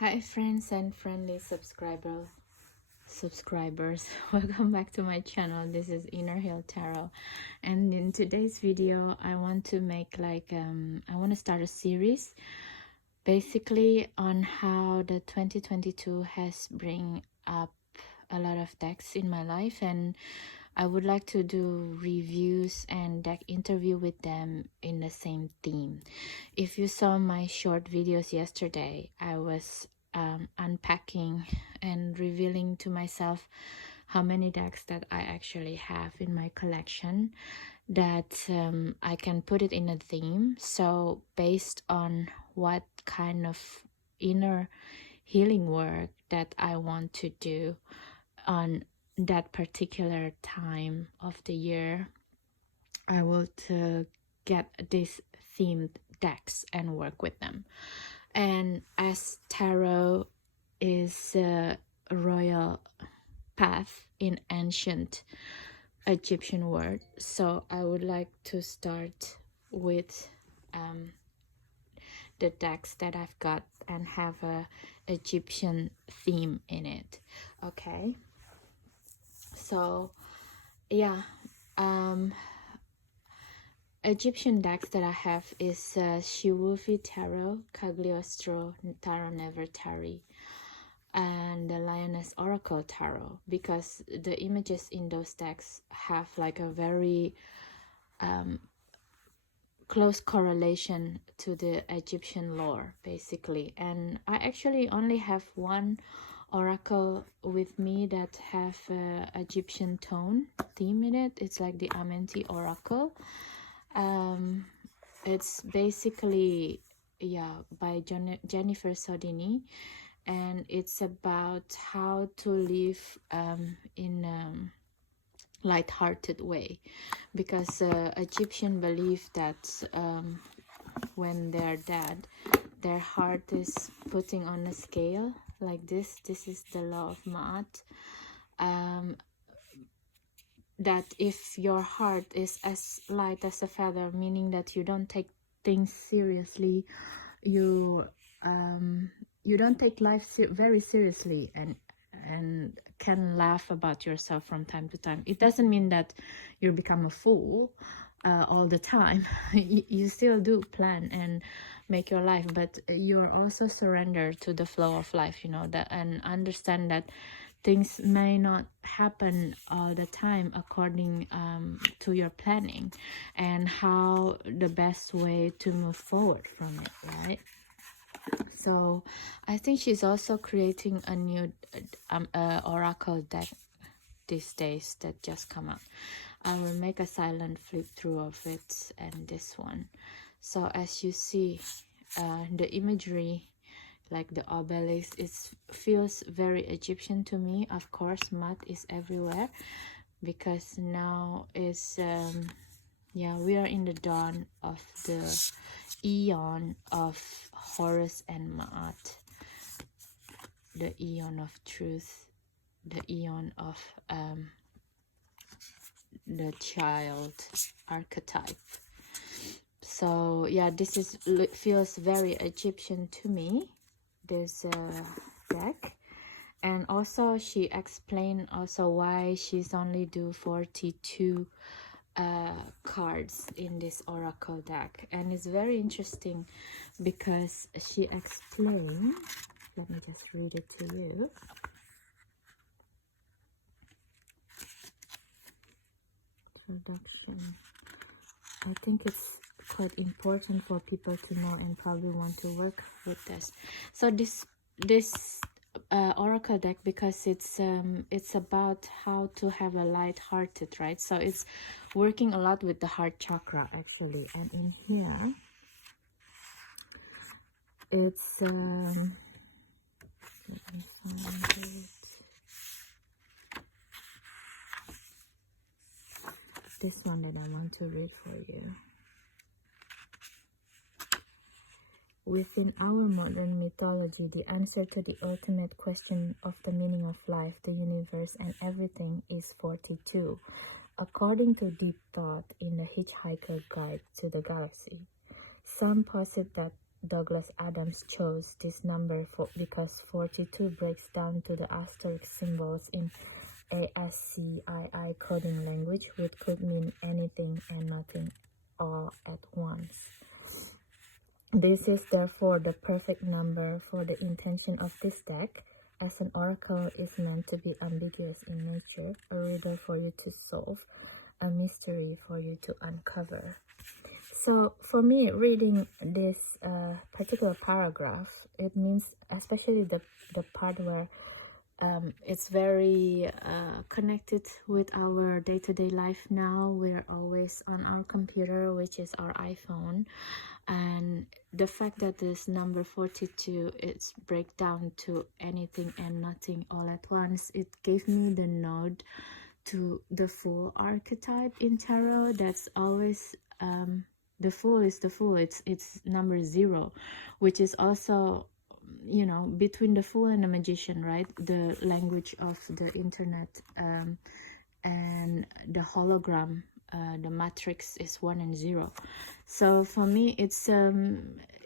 Hi friends and friendly subscribers. Welcome back to my channel. This is Inner Hill Tarot, and in today's video I want to make I want to start a series basically on how the 2022 has bring up a lot of decks in my life, and I would like to do reviews and deck interview with them in the same theme. If you saw my short videos yesterday, I was unpacking and revealing to myself how many decks that I actually have in my collection, that I can put it in a theme. So based on what kind of inner healing work that I want to do on that particular time of the year, I will get these themed decks and work with them. And as tarot is a royal path in ancient Egyptian world, so I would like to start with the decks that I've got and have a Egyptian theme in it. Okay, so yeah, Egyptian decks that I have is Shiwufi Tarot, Cagliostro, Tarot Nefertari, and the Lioness Oracle Tarot, because the images in those decks have like a very close correlation to the Egyptian lore, basically. And I actually only have one oracle with me that have Egyptian tone theme in it. It's like the Amenti Oracle. It's basically, yeah, by Jennifer Sodini, and it's about how to live in light-hearted way, because Egyptian believe that when they're dead, their heart is putting on a scale like this. This is the law of Ma'at. That if your heart is as light as a feather, meaning that you don't take things seriously, you don't take life very seriously, and can laugh about yourself from time to time. It doesn't mean that you become a fool all the time. You still do plan and make your life, but you're also surrender to the flow of life, you know, that, and understand that things may not happen all the time according to your planning, and how the best way to move forward from it, right? So I think she's also creating a new oracle deck these days that just come out. I will make a silent flip through of it and this one. So as you see, the imagery, like the obelisk, it feels very Egyptian to me. Of course, mud is everywhere, because now is yeah, we are in the dawn of the eon of Horus and Ma'at, the eon of truth, the eon of the child archetype. So yeah, this is feels very Egyptian to me, this deck. And also she explained also why she's only do 42 cards in this oracle deck, and it's very interesting because she explained, let me just read it to you. Introduction. I think it's quite important for people to know and probably want to work with this. So this oracle deck, because it's about how to have a light-hearted, right? So it's working a lot with the heart chakra actually, and in here it's let me find it. This one that I want to read for you. Within our modern mythology, the answer to the ultimate question of the meaning of life, the universe, and everything is 42, according to Deep Thought in the Hitchhiker's Guide to the Galaxy. Some posit that Douglas Adams chose this number because 42 breaks down to the asterisk symbols in ASCII coding language, which could mean anything and nothing all at once. This is therefore the perfect number for the intention of this deck, as an oracle is meant to be ambiguous in nature, a riddle for you to solve, a mystery for you to uncover. So for me, reading this particular paragraph, it means especially the part where it's very connected with our day-to-day life now. We're always on our computer, which is our iPhone, and the fact that this number 42, it's break down to anything and nothing all at once, it gave me the nod to the Fool archetype in tarot. That's always the Fool is the Fool. It's number 0, which is also, you know, between the Fool and the Magician, right? The language of the internet and the hologram, the matrix is 1 and 0. So for me, it's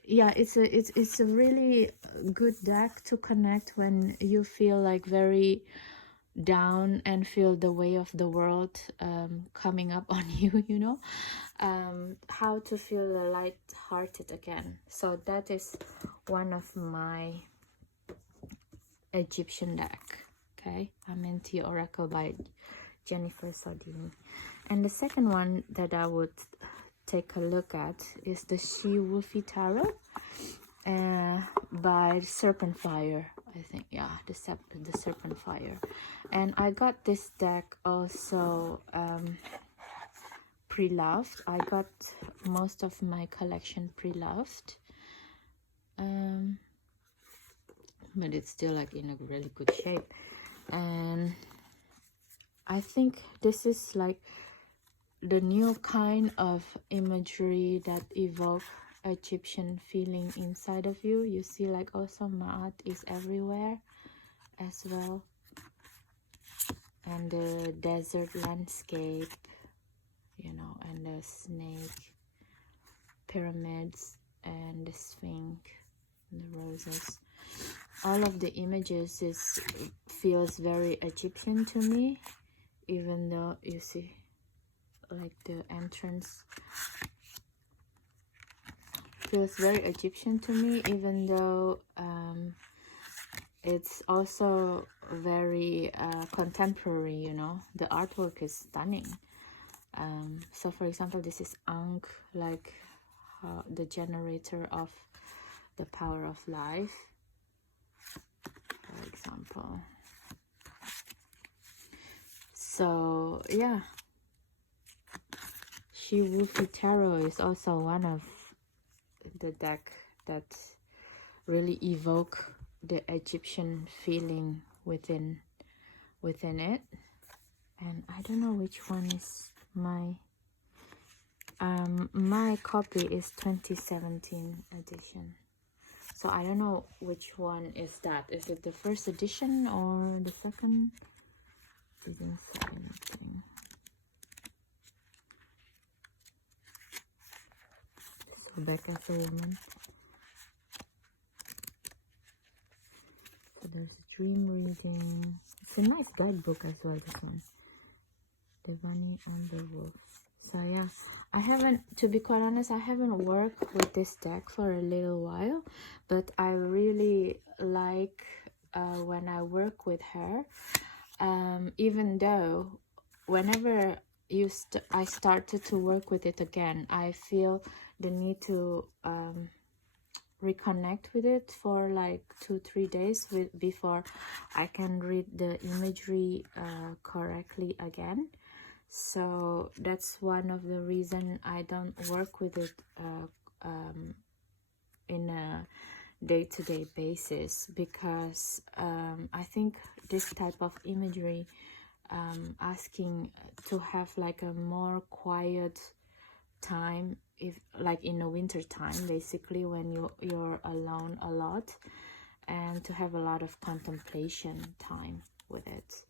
yeah, it's a really good deck to connect when you feel like very down and feel the weight of the world coming up on you, you know, how to feel light-hearted again. So that is one of my Egyptian deck. Okay, Amenti Oracle by Jennifer Sodini. And the second one that I would take a look at is the She-Wolfie Tarot by Serpent Fire, I think. Yeah, the Serpent Fire. And I got this deck also pre-loved. I got most of my collection pre-loved, but it's still like in a really good shape. And I think this is like the new kind of imagery that evoke Egyptian feeling inside of you. You see, like also Ma'at is everywhere as well, and the desert landscape, you know, and the snake, pyramids, and the sphinx, and the roses. All of the images feels very Egyptian to me, even though you see like the entrance feels very Egyptian to me, even though it's also very contemporary, you know. The artwork is stunning. So for example, this is Ankh, like the generator of the power of life, for example. So yeah, She-Wolfie Tarot is also one of the deck that really evoke the Egyptian feeling within it. And I don't know which one is my my copy is 2017 edition, so I don't know which one is that. Is it the first edition or the second? Didn't say anything. So back as a woman. So there's a dream reading. It's a nice guidebook as well, this one. The Bunny and the Wolf. So yeah, I haven't, to be quite honest, I haven't worked with this deck for a little while, but I really like when I work with her, even though whenever I started to work with it again, I feel the need to reconnect with it for like 2-3 days before I can read the imagery correctly again. So that's one of the reason I don't work with it in a day-to-day basis, because I think this type of imagery asking to have like a more quiet time, if like in the winter time, basically, when you're alone a lot, and to have a lot of contemplation time with it.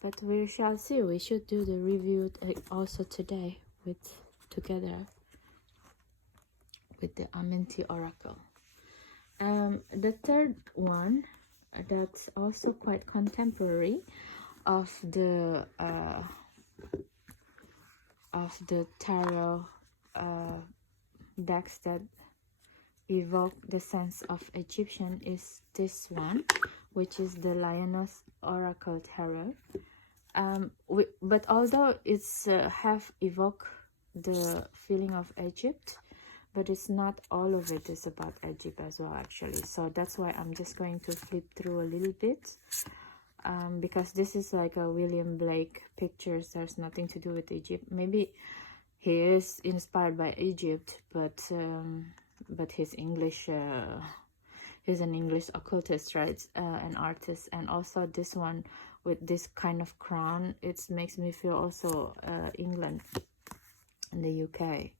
But we shall see. We should do the review also today together with the Amenti Oracle. The third one that's also quite contemporary of the tarot decks that evoke the sense of Egyptian is this one, which is the Lioness Oracle Tarot. But although it's have evoke the feeling of Egypt, but it's not all of it is about Egypt as well, actually. So that's why I'm just going to flip through a little bit, because this is like a William Blake pictures. There's nothing to do with Egypt. Maybe he is inspired by Egypt, but he's English. He's an English occultist, right? An artist. And also this one with this kind of crown, it makes me feel also England and the UK.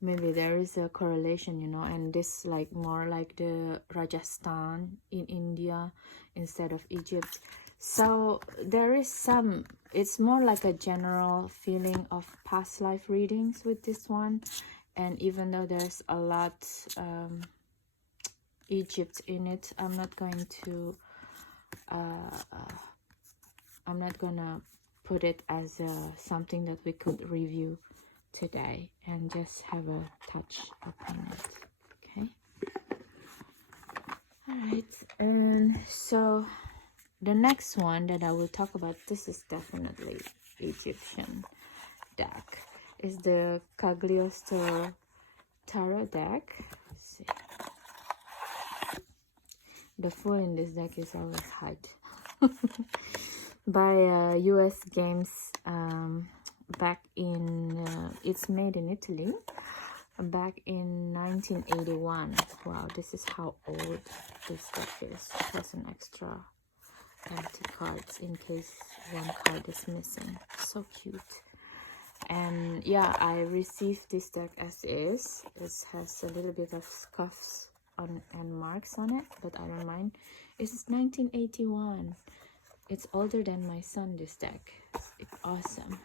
Maybe there is a correlation, you know. And this like more like the Rajasthan in India instead of Egypt. So there is some, it's more like a general feeling of past life readings with this one. And even though there's a lot Egypt in it, I'm not going to put it as something that we could review today and just have a touch upon it. Okay, all right. And so the next one that I will talk about, this is definitely Egyptian deck, is the Cagliostro Tarot deck. Let's see. The fool in this deck is always hide. By US Games, back in it's made in Italy back in 1981. Wow, this is how old this deck is. It has an extra empty cards in case one card is missing. So cute. And yeah, I received this deck as is. It has a little bit of scuffs on and marks on it, but I don't mind. It's 1981. It's older than my son, this deck. It's awesome.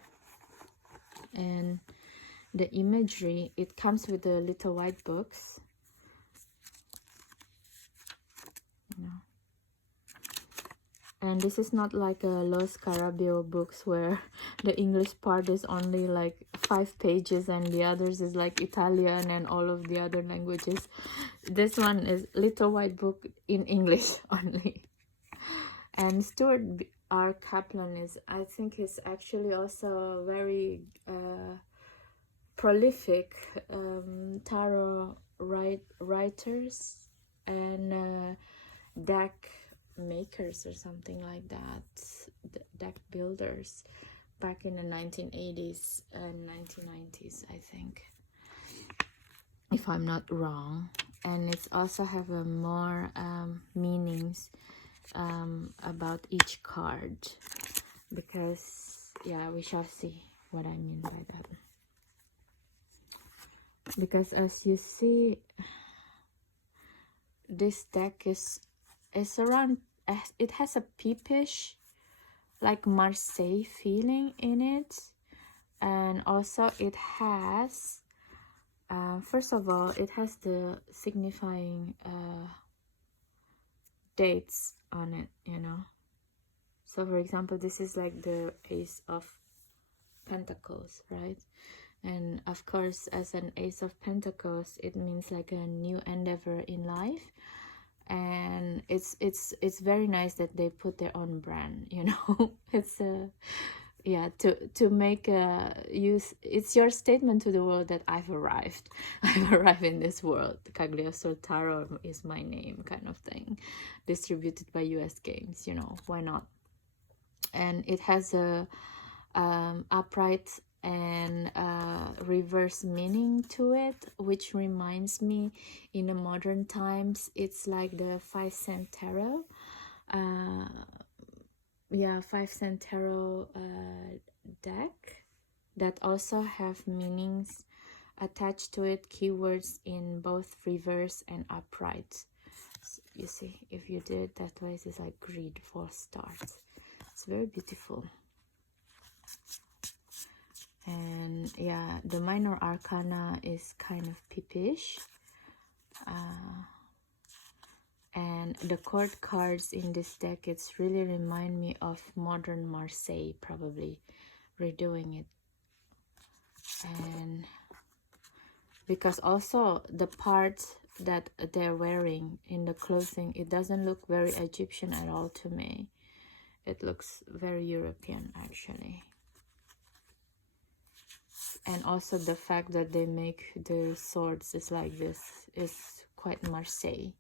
And the imagery, it comes with the little white books, you know. And this is not like a Los Carabio books where the English part is only like 5 pages and the others is like Italian and all of the other languages. This one is little white book in English only. And Stuart R. Kaplan is, I think he's actually also very prolific tarot writers and deck makers or something like that, deck builders back in the 1980s and 1990s, I think, if I'm not wrong. And it's also have a more meanings about each card, because yeah, we shall see what I mean by that. Because as you see, this deck is around, it has a peepish like Marseille feeling in it. And also it has first of all, it has the signifying dates on it, you know. So for example, this is like the Ace of Pentacles, right? And of course, as an Ace of Pentacles, it means like a new endeavor in life. And it's very nice that they put their own brand, you know. It's yeah, to make use, it's your statement to the world that I've arrived. I've arrived in this world. Cagliostro Tarot is my name, kind of thing. Distributed by US Games, you know, why not? And it has a upright and reverse meaning to it, which reminds me, in the modern times, it's like the 5-cent tarot. Yeah, 5-cent tarot deck that also have meanings attached to it, keywords in both reverse and upright. So you see, if you did that way, it's like greed, 4 stars. It's very beautiful. And yeah, the minor arcana is kind of peepish. And the court cards in this deck, it's really remind me of modern Marseille, probably redoing it. And because also the parts that they're wearing in the clothing, it doesn't look very Egyptian at all to me. It looks very European actually. And also the fact that they make the swords is like this is quite Marseille.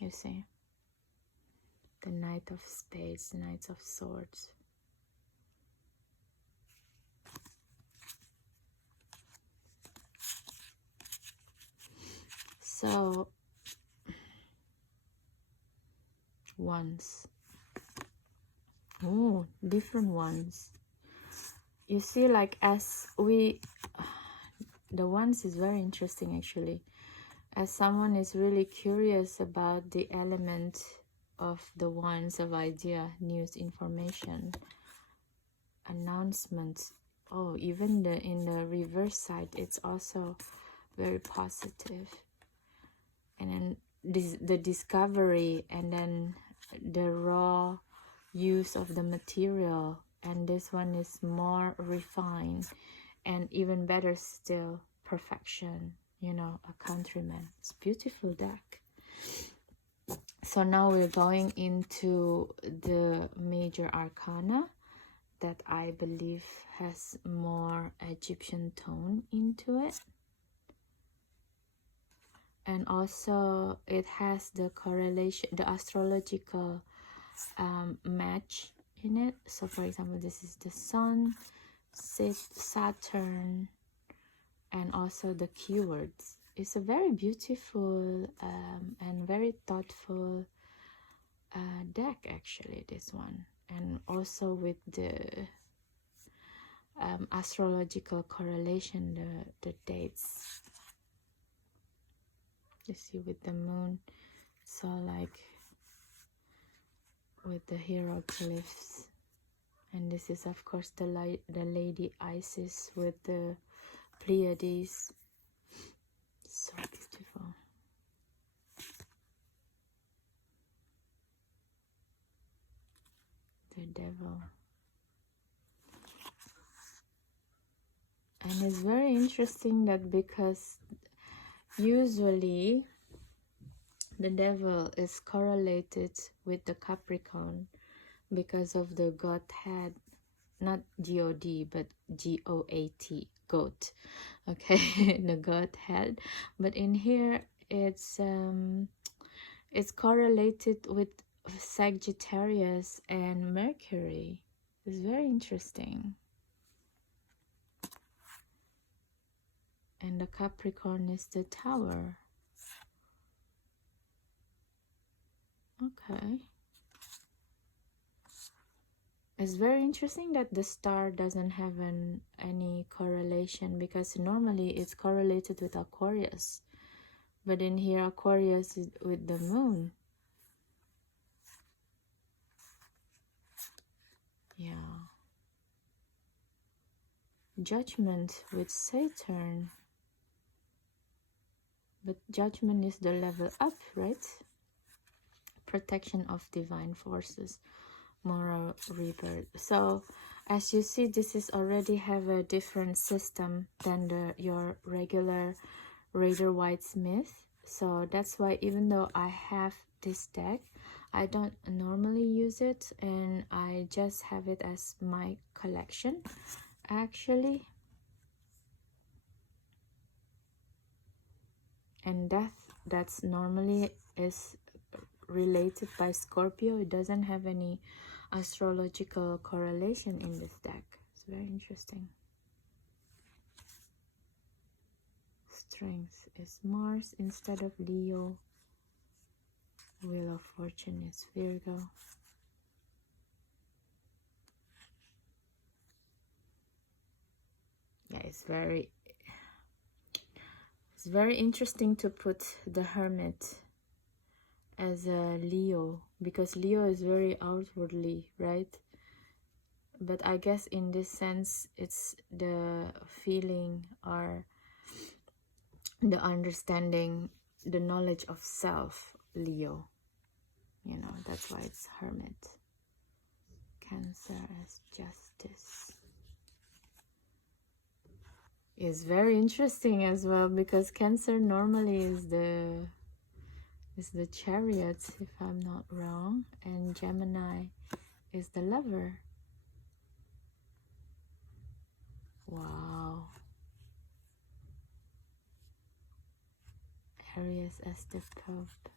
You see, the Knight of Spades, Knights of Swords. So wands. Oh, different ones. You see, like as we, the wands is very interesting actually. As someone is really curious about the element of the wands of idea, news, information, announcements. Oh, even in the reverse side, it's also very positive. And then the discovery, and then the raw use of the material, and this one is more refined, and even better still, perfection, you know, a countryman. It's beautiful deck. So now we're going into the major arcana that I believe has more Egyptian tone into it. And also it has the correlation, the astrological match in it. So for example, this is the Sun, Saturn, and also the keywords. It's a very beautiful and very thoughtful deck actually, this one. And also with the astrological correlation, the dates. You see with the moon, so like with the hieroglyphs, and this is of course the Lady Isis with the Pleiades. So beautiful. The devil. And it's very interesting that because usually the devil is correlated with the Capricorn because of the Godhead, not God, but Goat, goat. Okay, the Godhead. But in here, it's correlated with Sagittarius and Mercury. It's very interesting. And the Capricorn is the Tower. Okay. It's very interesting that the star doesn't have any correlation, because normally it's correlated with Aquarius. But in here, Aquarius is with the moon. Yeah. Judgment with Saturn. But Judgment is the level up, right? Protection of divine forces. Moral rebirth. So as you see, this is already have a different system than your regular Rider-Waite-Smith. So that's why even though I have this deck, I don't normally use it, and I just have it as my collection actually. And that's normally is related by Scorpio. It doesn't have any astrological correlation in this deck. It's very interesting. Strength is Mars instead of Leo. Wheel of Fortune is Virgo. Yeah, it's very interesting to put the Hermit as a Leo, because Leo is very outwardly, right? But I guess in this sense, it's the feeling or the understanding, the knowledge of self, Leo. You know, that's why it's Hermit. Cancer as Justice is very interesting as well, because Cancer normally is the Chariot, if I'm not wrong, and Gemini is the Lover. Wow. Aries as the Pope.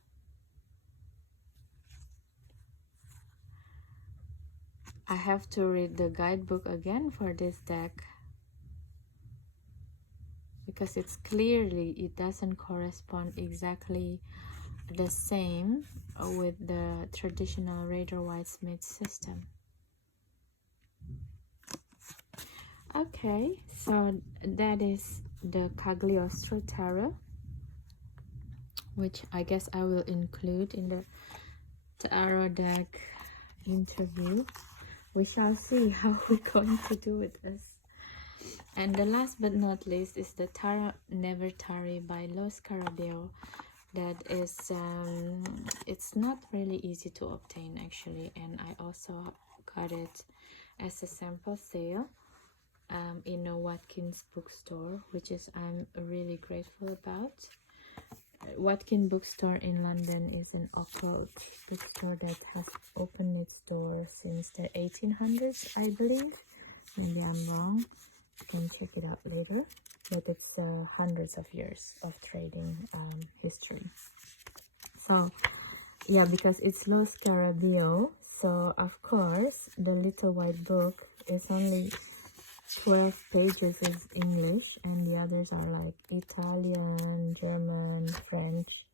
I have to read the guidebook again for this deck, because it doesn't correspond exactly the same with the traditional Rider-Waite-Smith system. Okay, so that is the Cagliostro Tarot, which I guess I will include in the tarot deck interview. We shall see how we're going to do with this. And the last but not least is the Tarot Nefertari by Lo Scarabeo. That is, it's not really easy to obtain actually, and I also got it as a sample sale in a Watkins bookstore, which is I'm really grateful about. Watkins bookstore in London is an occult bookstore that has opened its doors since the 1800s, I believe. Maybe I'm wrong, you can check it out later, but it's hundreds of years of trading history. So yeah, because it's Lo Scarabeo, so of course the little white book is only 12 pages is English, and the others are like Italian, German, French.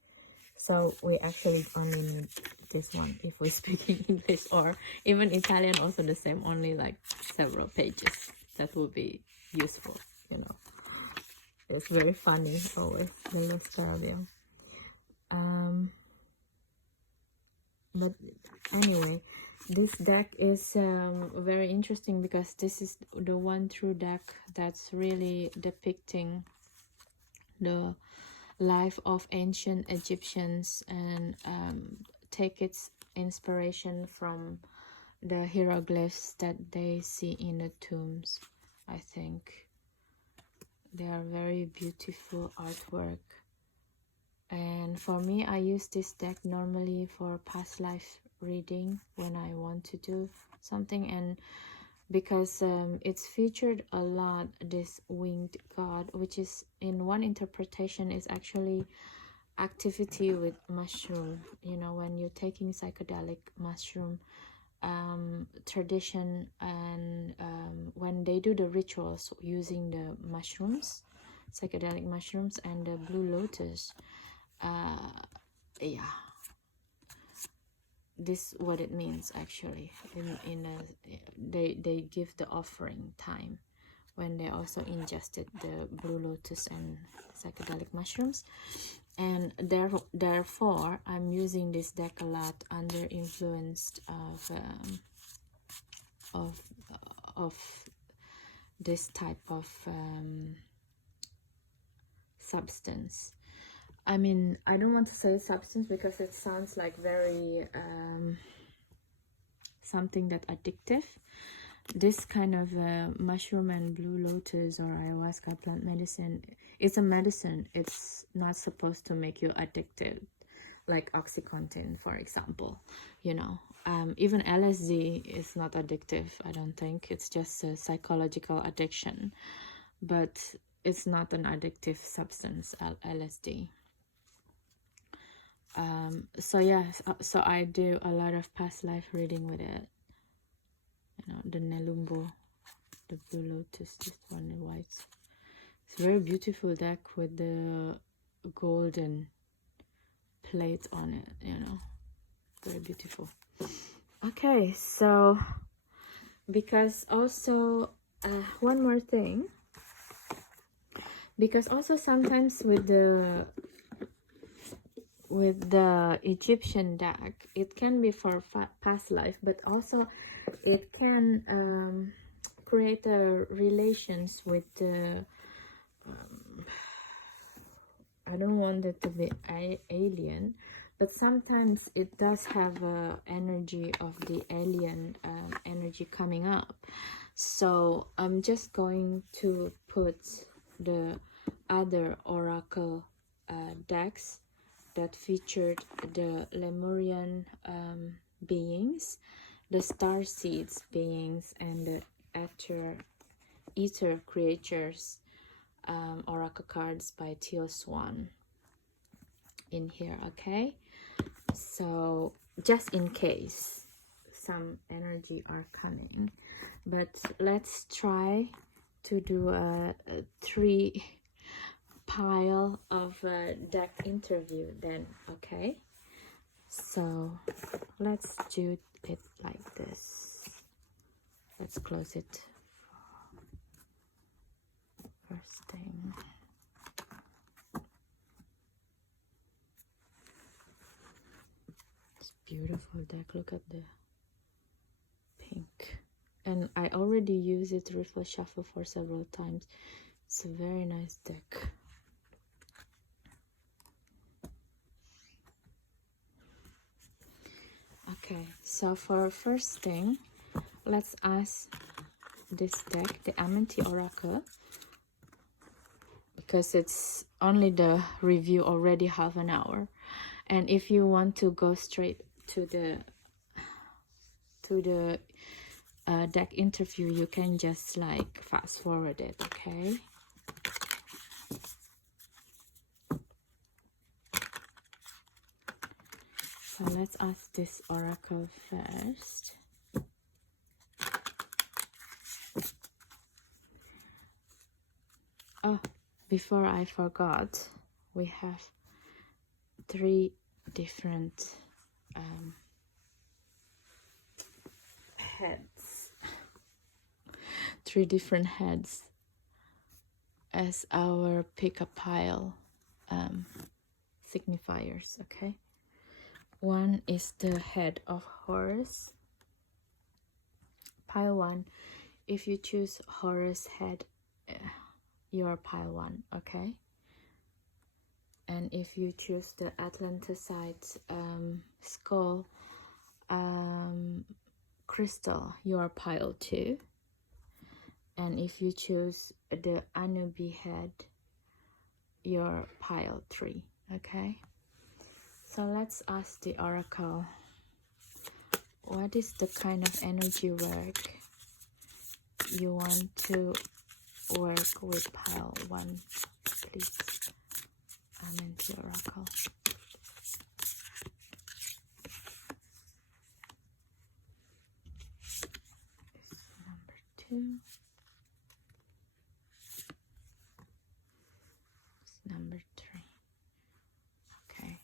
So we actually only need this one if we speak in English, or even Italian also the same, only like several pages. That will be useful, you know. It's very funny always, the Lo Scarabeo. But anyway, this deck is very interesting, because this is the one true deck that's really depicting the life of ancient Egyptians, and take its inspiration from the hieroglyphs that they see in the tombs. I think they are very beautiful artwork. And for me, I use this deck normally for past life reading when I want to do something, and because it's featured a lot, this winged god, which is in one interpretation is actually activity with mushroom. You know, when you're taking psychedelic mushroom tradition, and when they do the rituals using the mushrooms, psychedelic mushrooms, and the blue lotus, yeah, this what it means actually. They give the offering time when they also ingested the blue lotus and psychedelic mushrooms, and therefore I'm using this deck a lot under influence of this type of substance. I mean, I don't want to say substance because it sounds like very something that addictive. This kind of mushroom and blue lotus or ayahuasca plant medicine, it's a medicine. It's not supposed to make you addicted, like OxyContin, for example. You know, even LSD is not addictive, I don't think. It's just a psychological addiction, but it's not an addictive substance, LSD. So yeah, so I do a lot of past life reading with it. You know, the Nelumbo, the blue lotus, this one, the white. It's a very beautiful deck with the golden plate on it, you know, very beautiful. Okay, so because also one more thing, because also sometimes with the Egyptian deck, it can be for past life, but also it can create relations with the I don't want it to be alien, but sometimes it does have a energy of the alien energy coming up. So I'm just going to put the other oracle decks that featured the Lemurian beings, the star seeds beings, and the ether creatures oracle cards by Teal Swan in here. Okay, so just in case some energy are coming, but let's try to do a 3 pile of deck interview then. Okay, so let's do it like this. Let's close it first thing. It's beautiful deck. Look at the pink, and I already use it Riffle Shuffle for several times. It's a very nice deck. Okay, so for first thing, let's ask this deck, the Amenti Oracle, because it's only the review already half an hour, and if you want to go straight to the deck interview, you can just like fast forward it. Okay, so let's ask this oracle first. Oh, before I forgot, we have 3 different heads. 3 different heads as our pick a pile signifiers. Okay, one is the head of Horus. Pile 1, if you choose Horus head, you are pile 1. Okay, and if you choose the Atlanticite skull crystal, you are pile 2. And if you choose the Anubi head, you're pile 3. Okay, so let's ask the oracle, what is the kind of energy work you want to work with pile 1, please? Amenti Oracle. This is number 2. Number 3. Okay,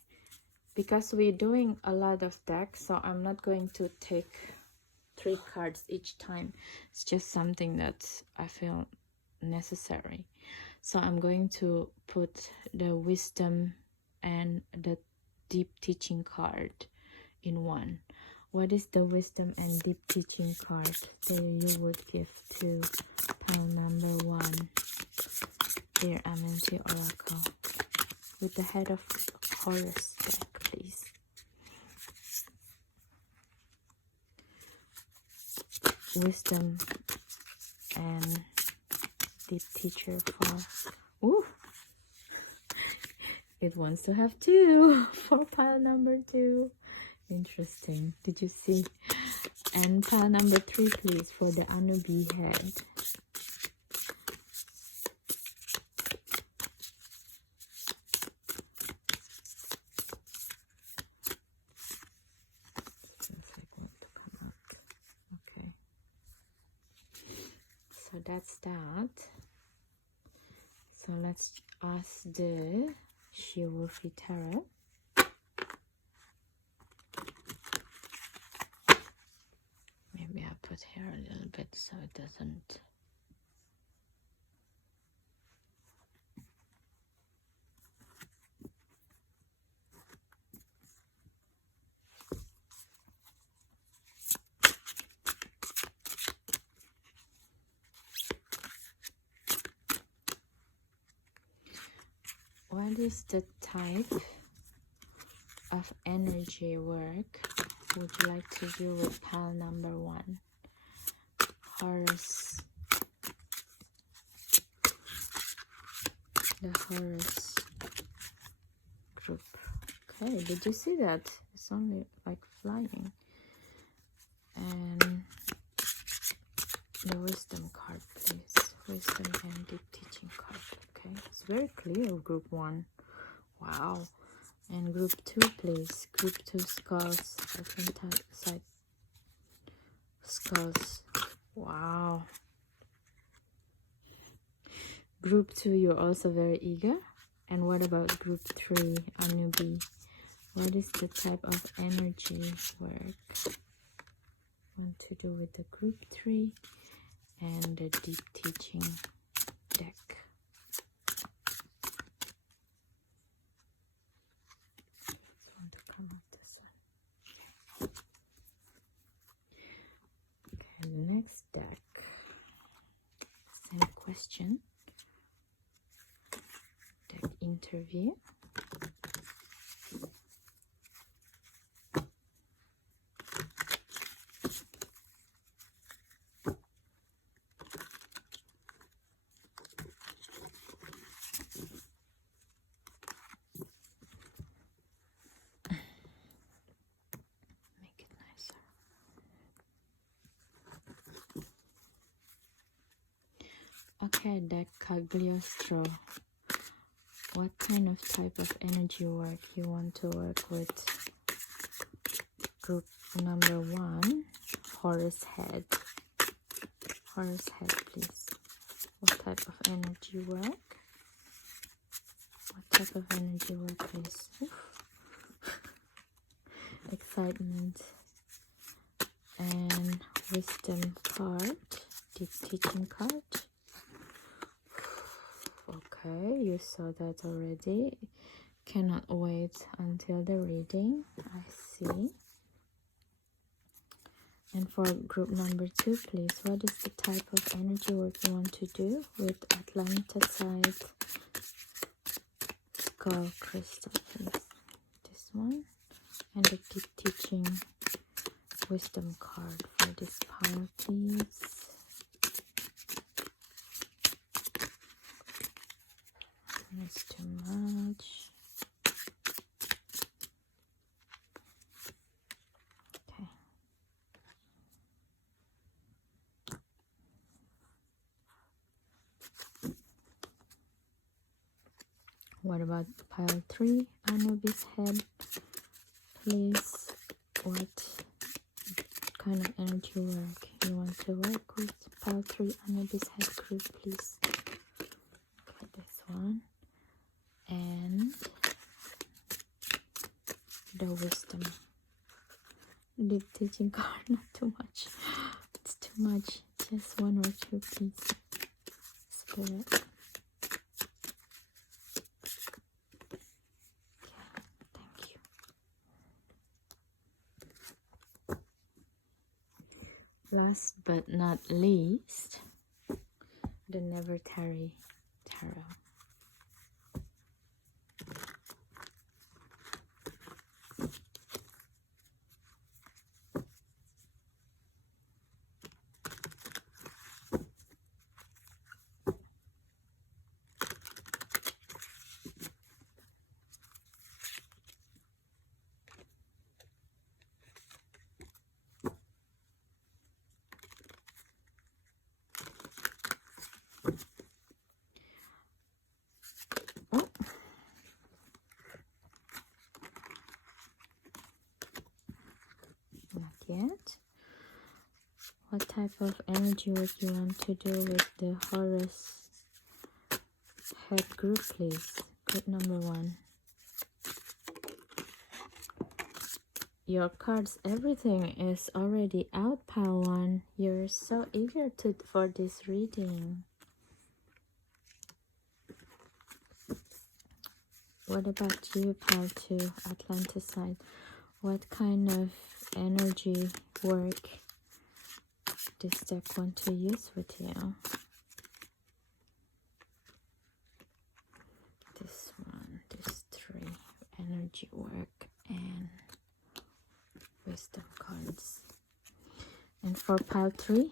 because we're doing a lot of decks, so I'm not going to take 3 cards each time. It's just something that I feel necessary, so I'm going to put the wisdom and the deep teaching card in one. What is the wisdom and deep teaching card that you would give to pile number 1, dear Amenti Oracle, with the head of Horus deck, please? Wisdom and deep teacher for, ooh, it wants to have 2 for pile number 2. Interesting. Did you see? And pile number 3, please, for the Anubi head. Okay, so that's that. So let's ask the She-Wolfie Tarot. Maybe I'll put here a little bit so it doesn't. What What is the type of energy work would you like to do with pile number 1? Horus. The Horus group. Okay, did you see that? It's only like flying. And the wisdom card, please. Wisdom and deep teaching card. Okay, it's very clear, group 1. Wow. And group 2, please. Group 2, skulls. Side skulls. Wow. Group 2, you're also very eager. And what about group 3, Anubi? What is the type of energy work want to do with the group 3 and the deep teaching deck? Want to come up this one. Okay, the next deck. Same question. Deck interview. Make it nicer. Okay, deck Cagliostro. What kind of type of energy work you want to work with? Group number 1, Horus head. Horus head, please. What type of energy work? What type of energy work, please? Oof. Excitement. And wisdom card. Deep teaching card. Okay, you saw that already. Cannot wait until the reading. I see. And for group number 2, please, what is the type of energy work you want to do with Atlanticite skull crystal, please? This one. And the deep teaching wisdom card for this pile, please. That's too much. Okay. What about pile 3, Anubis head, please? What kind of energy work you want to work with? Pile 3, Anubis head group, please. Okay, this one. And the wisdom. Deep teaching card, not too much. It's too much. Just 1 or 2, please. Spirit. Okay, thank you. Last but not least, the Nefertari Tarot. Oh. Not yet. What type of energy work you want to do with the Horus head group, please? Group number 1. Your cards, everything is already out, pile 1. You're so eager for this reading. What about you, pile 2, Atlanticite? What kind of energy work this deck want to use with you? This one, energy work and wisdom cards. And for pile 3,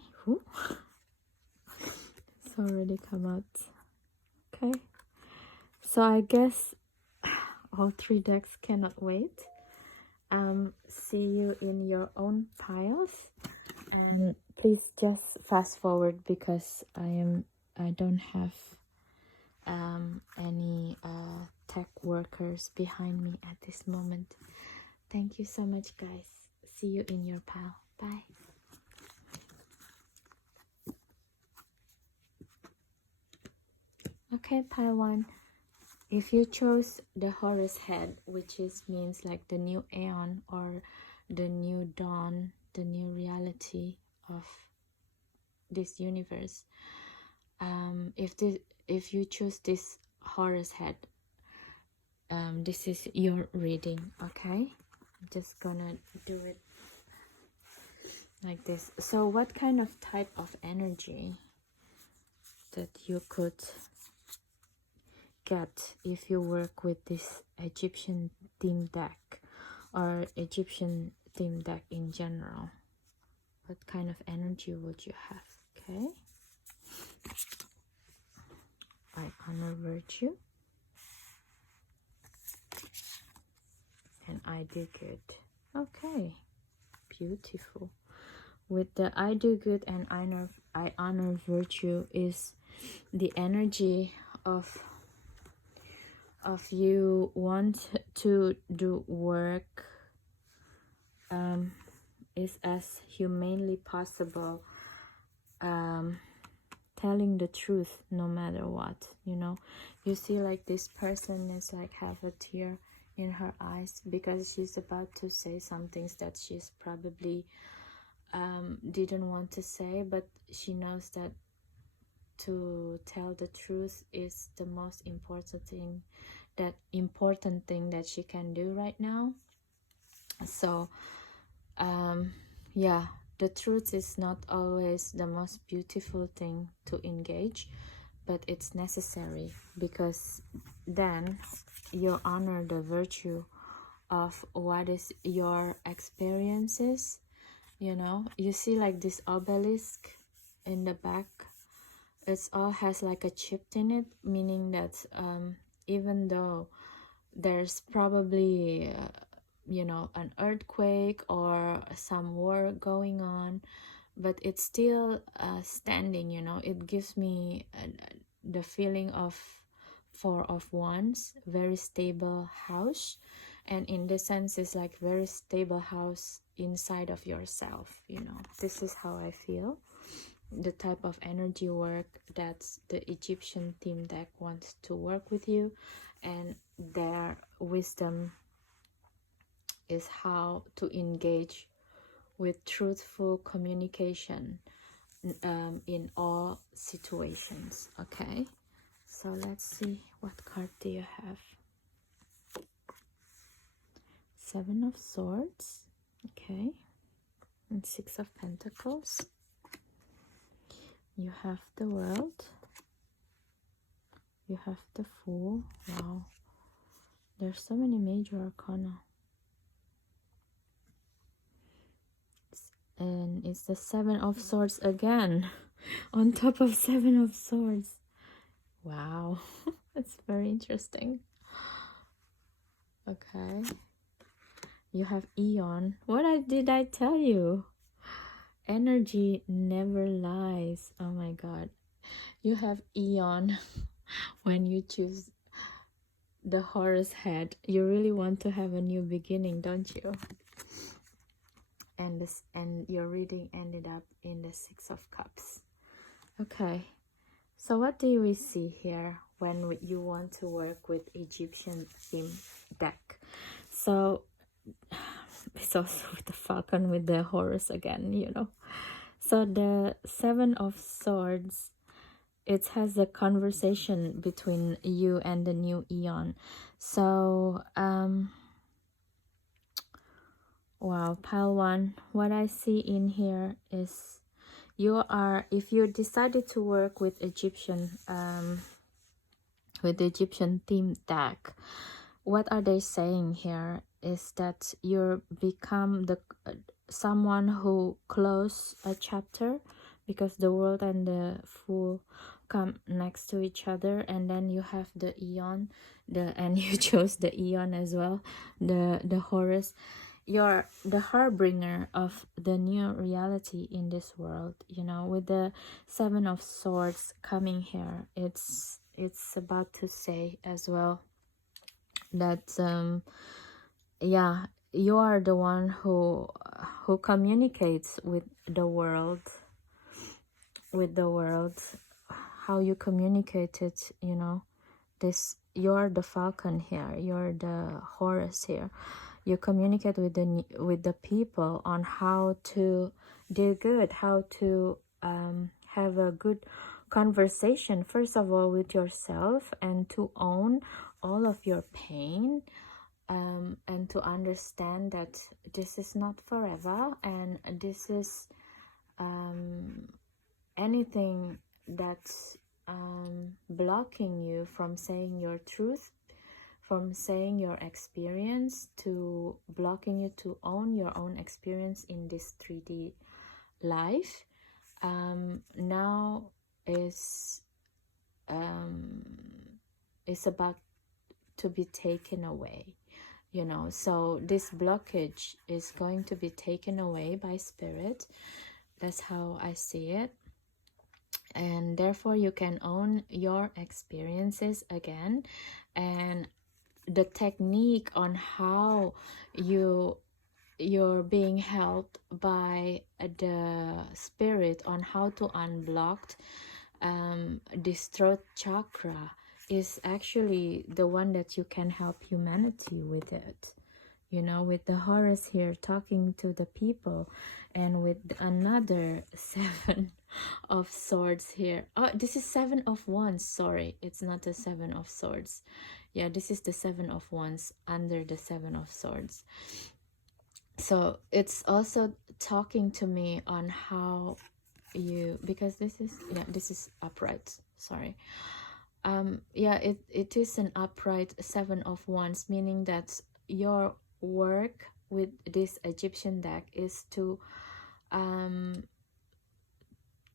it's already come out. Okay, so I guess all 3 decks cannot wait. See you in your own piles. Please just fast forward because I don't have any tech workers behind me at this moment. Thank you so much, guys. See you in your pile. Bye. Okay, pile 1. If you chose the Horus head, which means like the new aeon or the new dawn, the new reality of this universe, if you choose this Horus head, this is your reading. Okay, I'm just gonna do it like this. So what kind of type of energy that you could get if you work with this Egyptian theme deck or Egyptian theme deck in general? What kind of energy would you have? Okay, I honor virtue and I do good. Okay, beautiful. With the I do good and I honor virtue is the energy of you want to do work is as humanely possible, telling the truth no matter what, you know. You see like this person is like have a tear in her eyes because she's about to say some things that she's probably didn't want to say, but she knows that to tell the truth is the most important thing that she can do right now. So yeah, the truth is not always the most beautiful thing to engage, but it's necessary because then you honor the virtue of what is your experiences. You know, you see like this obelisk in the back, it's all has like a chip in it, meaning that even though there's probably you know, an earthquake or some war going on, but it's still standing, you know. It gives me the feeling of 4 of Wands, very stable house, and in this sense it's like very stable house inside of yourself, you know. This is how I feel, the type of energy work that the Egyptian theme deck wants to work with you, and their wisdom is how to engage with truthful communication in all situations. Okay, so let's see, what card do you have? 7 of Swords, okay, and 6 of Pentacles. You have the World, you have the Fool. Wow, there's so many major arcana. And it's the 7 of Swords again on top of 7 of Swords. Wow, that's very interesting. Okay, you have Eon. What did I tell you? Energy never lies. Oh my god, you have Eon. When you choose the Horus head, you really want to have a new beginning, don't you? And your reading ended up in the 6 of Cups. Okay, so what do we see here when you want to work with Egyptian theme deck? So it's also with the Falcon with the Horus again, you know. So the 7 of Swords, it has a conversation between you and the new Eon. So wow, pile 1, what I see in here is if you decided to work with Egyptian theme deck, what are they saying here is that you become the someone who close a chapter, because the world and the fool come next to each other, and then you have the eon, and you chose the eon as well, the Horus. You're the harbinger of the new reality in this world, you know, with the Seven of Swords coming here. It's about to say as well that yeah, you are the one who communicates with the world, how you communicate it, you know. This, you're the falcon here, you're the Horus here. You communicate with the people on how to do good, how to have a good conversation, first of all with yourself, and to own all of your pain, and to understand that this is not forever, and this is anything that's blocking you from saying your truth, from saying your experience, to blocking you to own your own experience in this 3D life, now is about to be taken away, you know. So this blockage is going to be taken away by spirit. That's how I see it. And therefore you can own your experiences again, and the technique on how you're being helped by the spirit on how to unblock this throat chakra is actually the one that you can help humanity with it, you know, with the Horus here talking to the people, and with another Seven of Swords here. Oh, this is Seven of Wands, sorry, it's not the Seven of Swords. Yeah, this is the Seven of Wands under the Seven of Swords. So it's also talking to me on how you, because this is, yeah, this is upright, sorry. Yeah, it is an upright Seven of Wands, meaning that your work with this Egyptian deck is to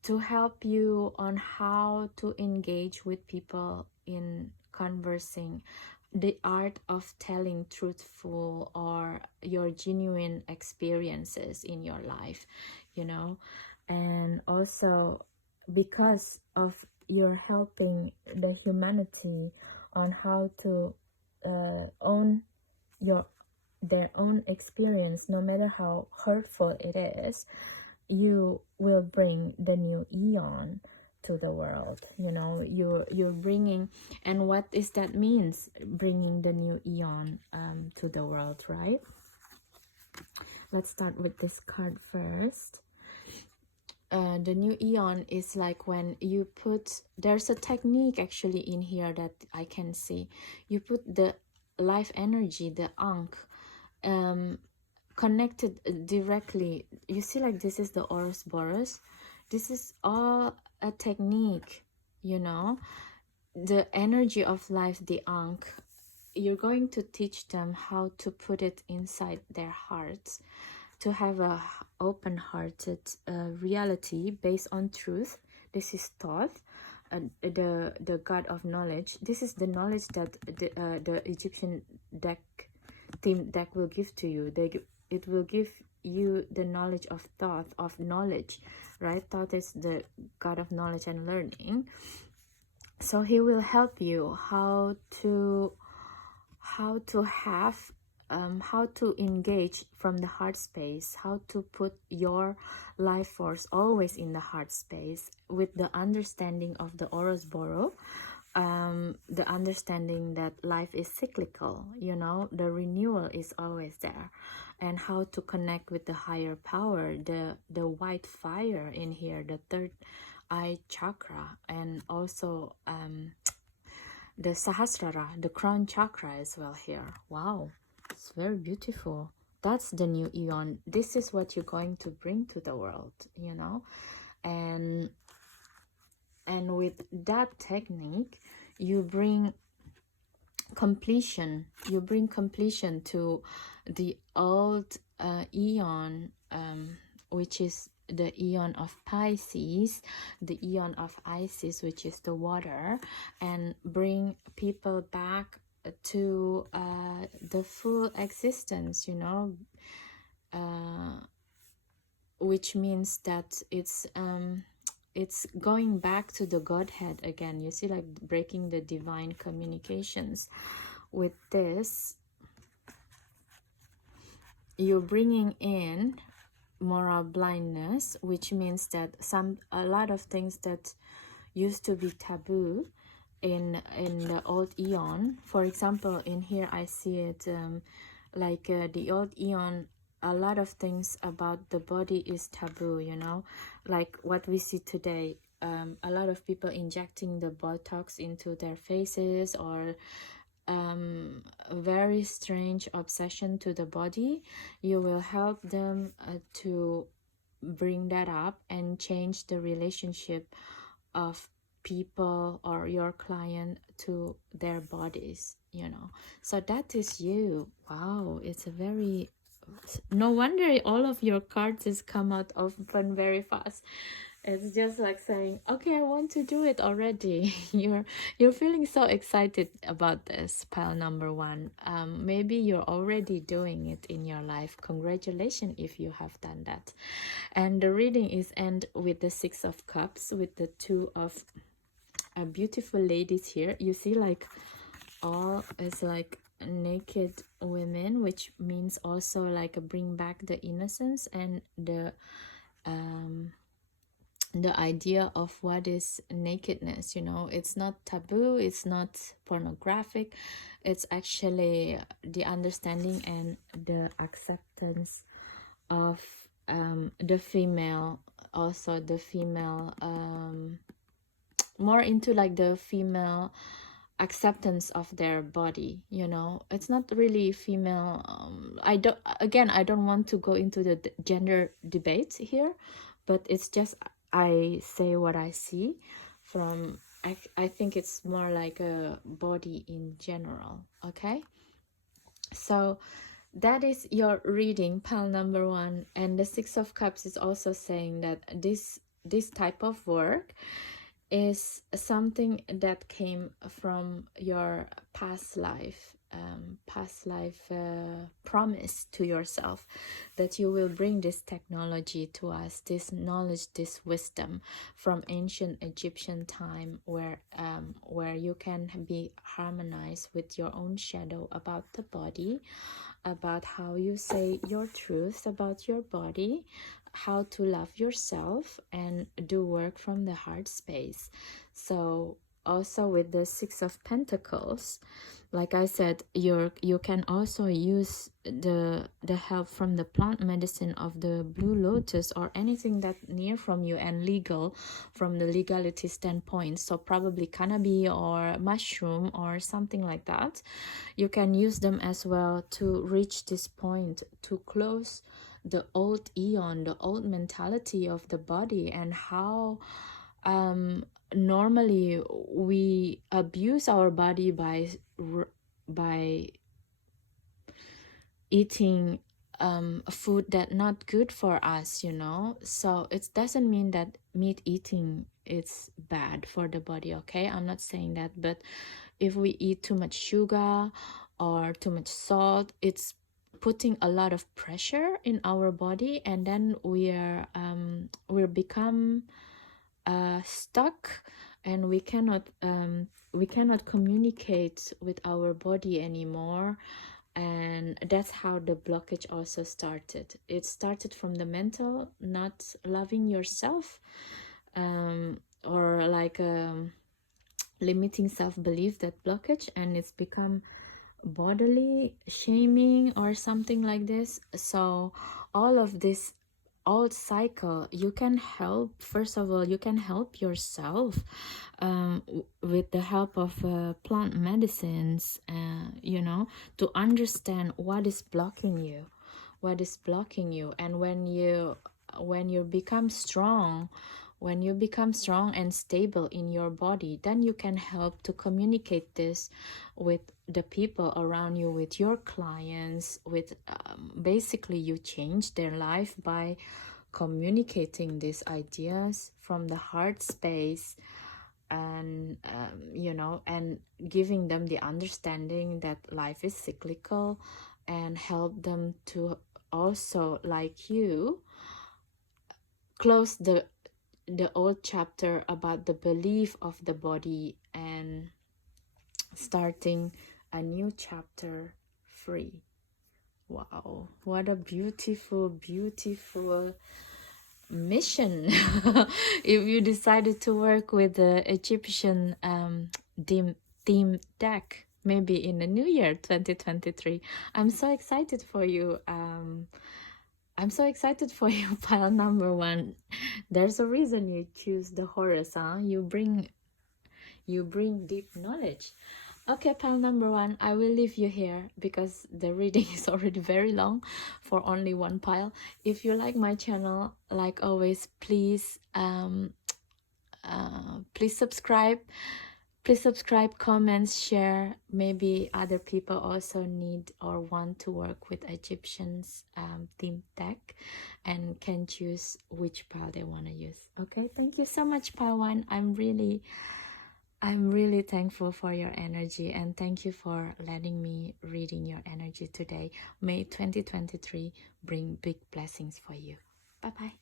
help you on how to engage with people in conversing, the art of telling truthful or your genuine experiences in your life, you know. And also because of you're helping the humanity on how to own their own experience, no matter how hurtful it is, you will bring the new eon to the world, you know. You're bringing, and what is that means, bringing the new eon to the world, right? Let's start with this card first. The new eon is like when you put, there's a technique actually in here that I can see. You put the life energy, the ankh, connected directly. You see, like this is the Ouroboros. This is all a technique, you know. The energy of life, the ankh, you're going to teach them how to put it inside their hearts, to have a open-hearted reality based on truth. This is Thoth, the god of knowledge. This is the knowledge that the Egyptian theme deck will give to you. It will give you the knowledge of Thoth, of knowledge, right? Thoth is the god of knowledge and learning. So he will help you how to have how to engage from the heart space, how to put your life force always in the heart space, with the understanding of the Ouroboros, the understanding that life is cyclical, you know, the renewal is always there, and how to connect with the higher power, the white fire in here, the third eye chakra, and also the Sahasrara, the crown chakra as well here. Wow, it's very beautiful. That's the new eon. This is what you're going to bring to the world, you know. And with that technique, you bring completion. You bring completion to the old eon, which is the eon of Pisces, the eon of Isis, which is the water, and bring people back to the full existence, you know, which means that it's going back to the Godhead again. You see, like breaking the divine communications. With this, you're bringing in moral blindness, which means that a lot of things that used to be taboo in the old eon. For example, in here I see it like the old eon, a lot of things about the body is taboo, you know, like what we see today. A lot of people injecting the Botox into their faces, or a very strange obsession to the body. You will help them to bring that up and change the relationship of people or your client to their bodies, you know. So that is you. Wow, it's a very, no wonder all of your cards has come out open very fast. It's just like saying, okay, I want to do it already. You're feeling so excited about this, pile number one. Maybe you're already doing it in your life. Congratulations if you have done that. And the reading is end with the Six of Cups, with the two of beautiful ladies here. You see, like all is like naked women, which means also like bring back the innocence and the idea of what is nakedness, you know. It's not taboo, it's not pornographic, it's actually the understanding and the acceptance of the female, also the female, more into like the female acceptance of their body, you know. It's not really female, I don't want to go into the gender debate here, but it's just I say what I see from, I think it's more like a body in general. Okay, so that is your reading, pile number one. And the Six of Cups is also saying that this type of work is something that came from your past life, promise to yourself that you will bring this technology to us, this knowledge, this wisdom from ancient Egyptian time, where you can be harmonized with your own shadow about the body, about how you say your truth about your body, how to love yourself and do work from the heart space. So also with the Six of Pentacles, like I said, you can also use the help from the plant medicine of the blue lotus or anything that near from you and legal from the legality standpoint. So probably cannabis or mushroom or something like that. You can use them as well to reach this point, to close the old eon, the old mentality of the body, and how normally we abuse our body by eating food that not good for us, you know. So it doesn't mean that meat eating is bad for the body, okay? I'm not saying that, but if we eat too much sugar or too much salt, it's putting a lot of pressure in our body, and then we're become stuck, and we cannot communicate with our body anymore. And that's how the blockage also started. It started from the mental, not loving yourself, or like limiting self-belief, that blockage, and it's become bodily shaming or something like this. So all of this old cycle, you can help, first of all, you can help yourself with the help of plant medicines, you know, to understand what is blocking you, and when you become strong When you become strong and stable in your body, then you can help to communicate this with the people around you, with your clients, with basically you change their life by communicating these ideas from the heart space, and you know, and giving them the understanding that life is cyclical, and help them to also, like you, close the old chapter about the belief of the body and starting a new chapter free. Wow, what a beautiful, beautiful mission. If you decided to work with the Egyptian theme deck, maybe in the new year 2023. I'm so excited for you. I'm so excited for you, pile number 1. There's a reason you choose the Horus, huh? You bring deep knowledge. Okay, pile number 1, I will leave you here because the reading is already very long for only one pile. If you like my channel, like always, please please subscribe. Please subscribe, comments, share. Maybe other people also need or want to work with Egyptians theme deck and can choose which pile they want to use. Okay, thank you so much, pile 1. I'm really thankful for your energy, and thank you for letting me read in your energy today. May 2023 bring big blessings for you. Bye-bye.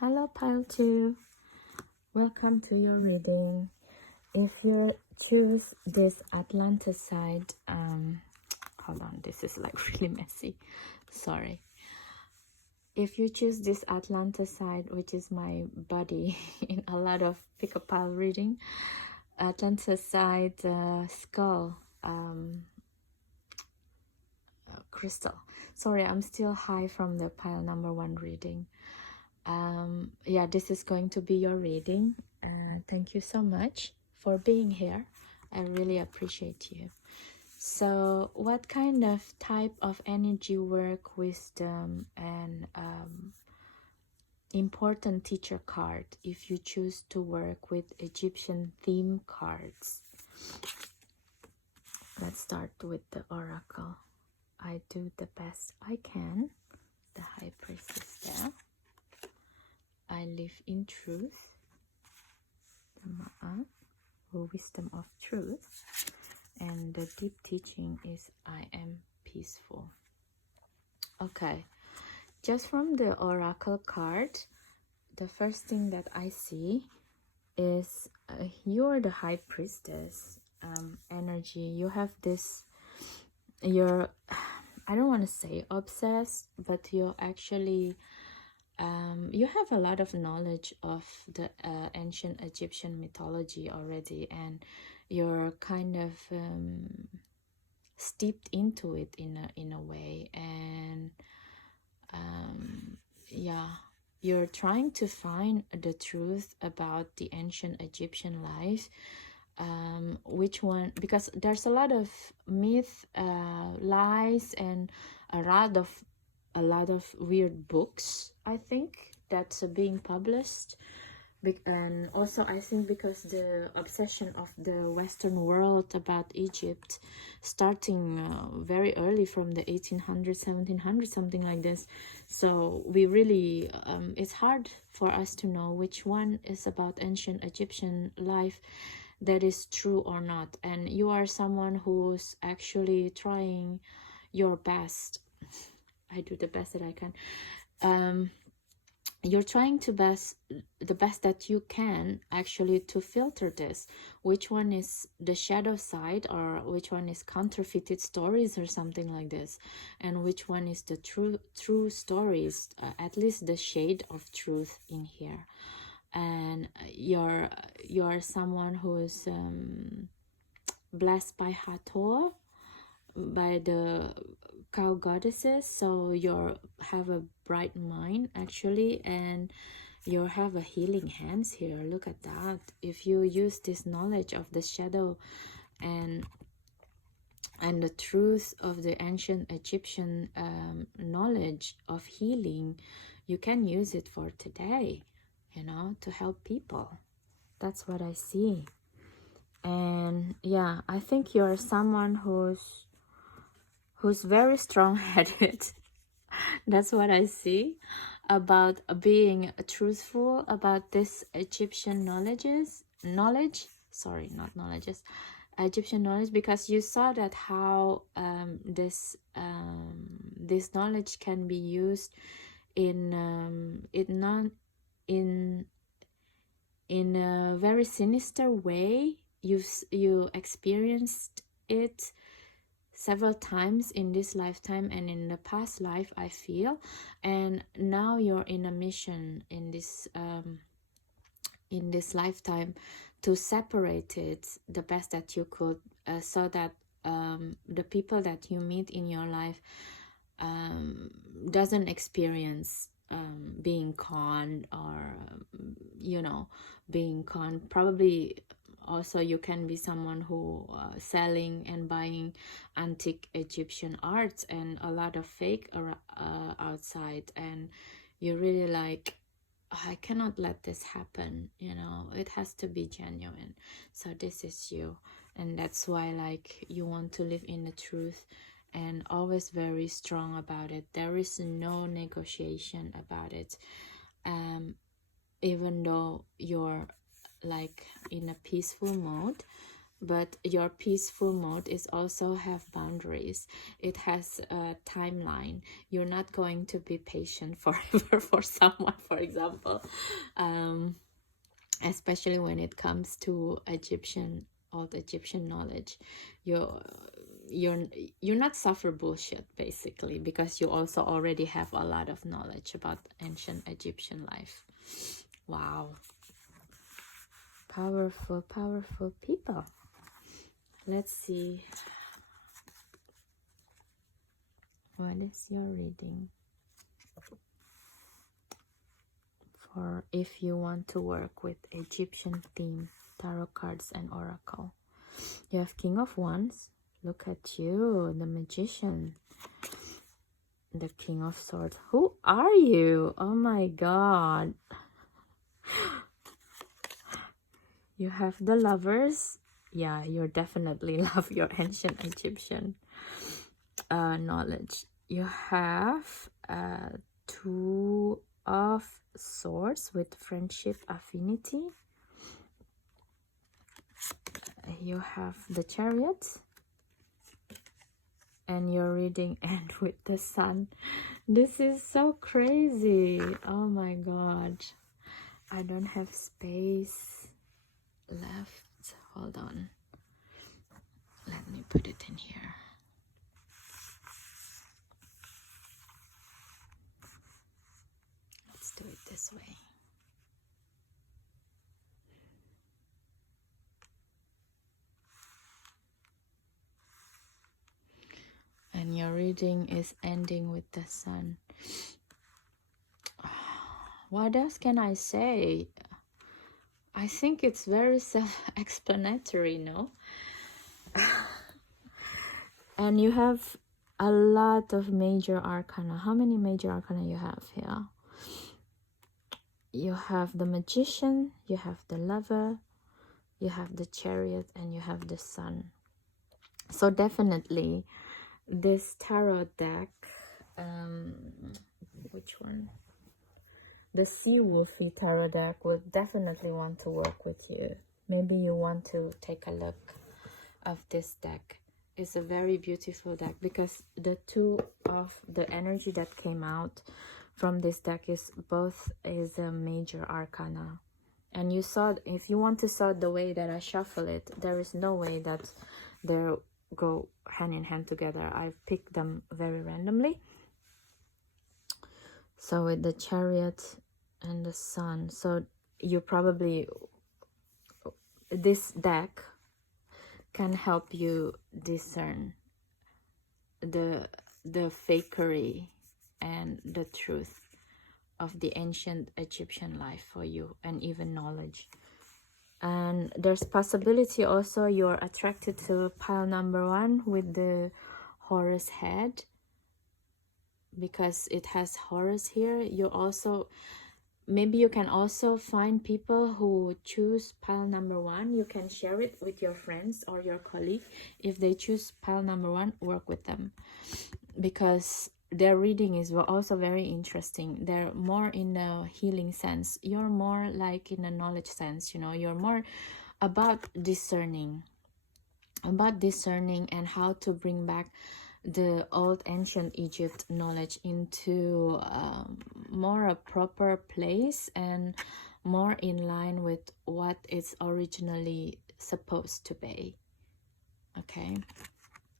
Hello, pile 2. Welcome to your reading. If you choose this Atlanta side, hold on, this is like really messy. Sorry. If you choose this Atlanta side, which is my body in a lot of pick a pile reading, Atlanta side skull crystal. Sorry, I'm still high from the pile number 1 reading. Yeah, this is going to be your reading. Thank you so much for being here. I really appreciate you. So what kind of type of energy work, wisdom, and important teacher card if you choose to work with Egyptian theme cards? Let's start with the oracle. I do the best I can. The High Priestess there. I live in truth. The Ma'at, or wisdom of truth. And the deep teaching is I am peaceful. Okay, just from the oracle card, the first thing that I see is you're the High Priestess energy. You have this, you're, I don't want to say obsessed, but you're actually you have a lot of knowledge of the ancient Egyptian mythology already, and you're kind of steeped into it in a way, and yeah, you're trying to find the truth about the ancient Egyptian life. Which one, because there's a lot of myth, lies, and a lot of weird books, I think, that's being published. And also I think because the obsession of the Western world about Egypt starting very early from the 1800s, 1700s, something like this. So we really it's hard for us to know which one is about ancient Egyptian life that is true or not. And you are someone who's actually trying your best. I do the best that I can. You're trying to the best that you can actually to filter this, which one is the shadow side, or which one is counterfeited stories or something like this, and which one is the true stories, at least the shade of truth in here. And you're someone who is blessed by Hathor, by the cow goddesses, so you have a bright mind actually, and you have a healing hands here. Look at that. If you use this knowledge of the shadow and the truth of the ancient Egyptian knowledge of healing, you can use it for today, you know, to help people. That's what I see. And yeah, I think you're someone who's very strong-headed. That's what I see about being truthful about this Egyptian Egyptian knowledge, because you saw that how this knowledge can be used in a very sinister way. You experienced it several times in this lifetime and in the past life, I feel, and now you're in a mission in this lifetime to separate it the best that you could, so that the people that you meet in your life doesn't experience being conned, or you know, being conned. Probably also you can be someone who selling and buying antique Egyptian arts and a lot of fake outside, and you really like, I cannot let this happen, you know, it has to be genuine. So this is you, and that's why like you want to live in the truth and always very strong about it. There is no negotiation about it. Even though you're like in a peaceful mode, but your peaceful mode is also have boundaries. It has a timeline. You're not going to be patient forever for someone, for example, especially when it comes to old Egyptian knowledge. You're not suffer bullshit, basically, because you also already have a lot of knowledge about ancient Egyptian life. Wow. Powerful, powerful people. Let's see. What is your reading? For if you want to work with Egyptian theme, tarot cards and oracle. You have King of Wands. Look at you, the Magician. The King of Swords. Who are you? Oh my God. You have the Lovers. Yeah, you definitely love your ancient Egyptian knowledge. You have Two of Swords with friendship affinity. You have the Chariot. And you're reading End with the Sun. This is so crazy. Oh my God. I don't have space left. Hold on. Let me put it in here. Let's do it this way. And your reading is Ending with the Sun. What else can I say? I think it's very self-explanatory, no? And you have a lot of major arcana. How many major arcana you have here? You have the Magician, you have the Lover, you have the Chariot, and you have the Sun. So definitely this tarot deck, which one? The Sea Wolfie tarot deck will definitely want to work with you. Maybe you want to take a look of this deck. It's a very beautiful deck because the two of the energy that came out from this deck is a major arcana. And you saw, if you want to saw the way that I shuffle it, there is no way that they go hand in hand together. I've picked them very randomly. So with the Chariot and the Sun, so you probably, this deck can help you discern the fakery and the truth of the ancient Egyptian life for you, and even knowledge. And there's possibility also you're attracted to pile number 1 with the Horus head, because it has Horus here. You also, maybe you can also find people who choose pile number 1. You can share it with your friends or your colleague. If they choose pile number 1, work with them, because their reading is also very interesting. They're more in a healing sense. You're more like in a knowledge sense, you know. You're more about discerning and how to bring back the old ancient Egypt knowledge into more a proper place and more in line with what it's originally supposed to be. Okay,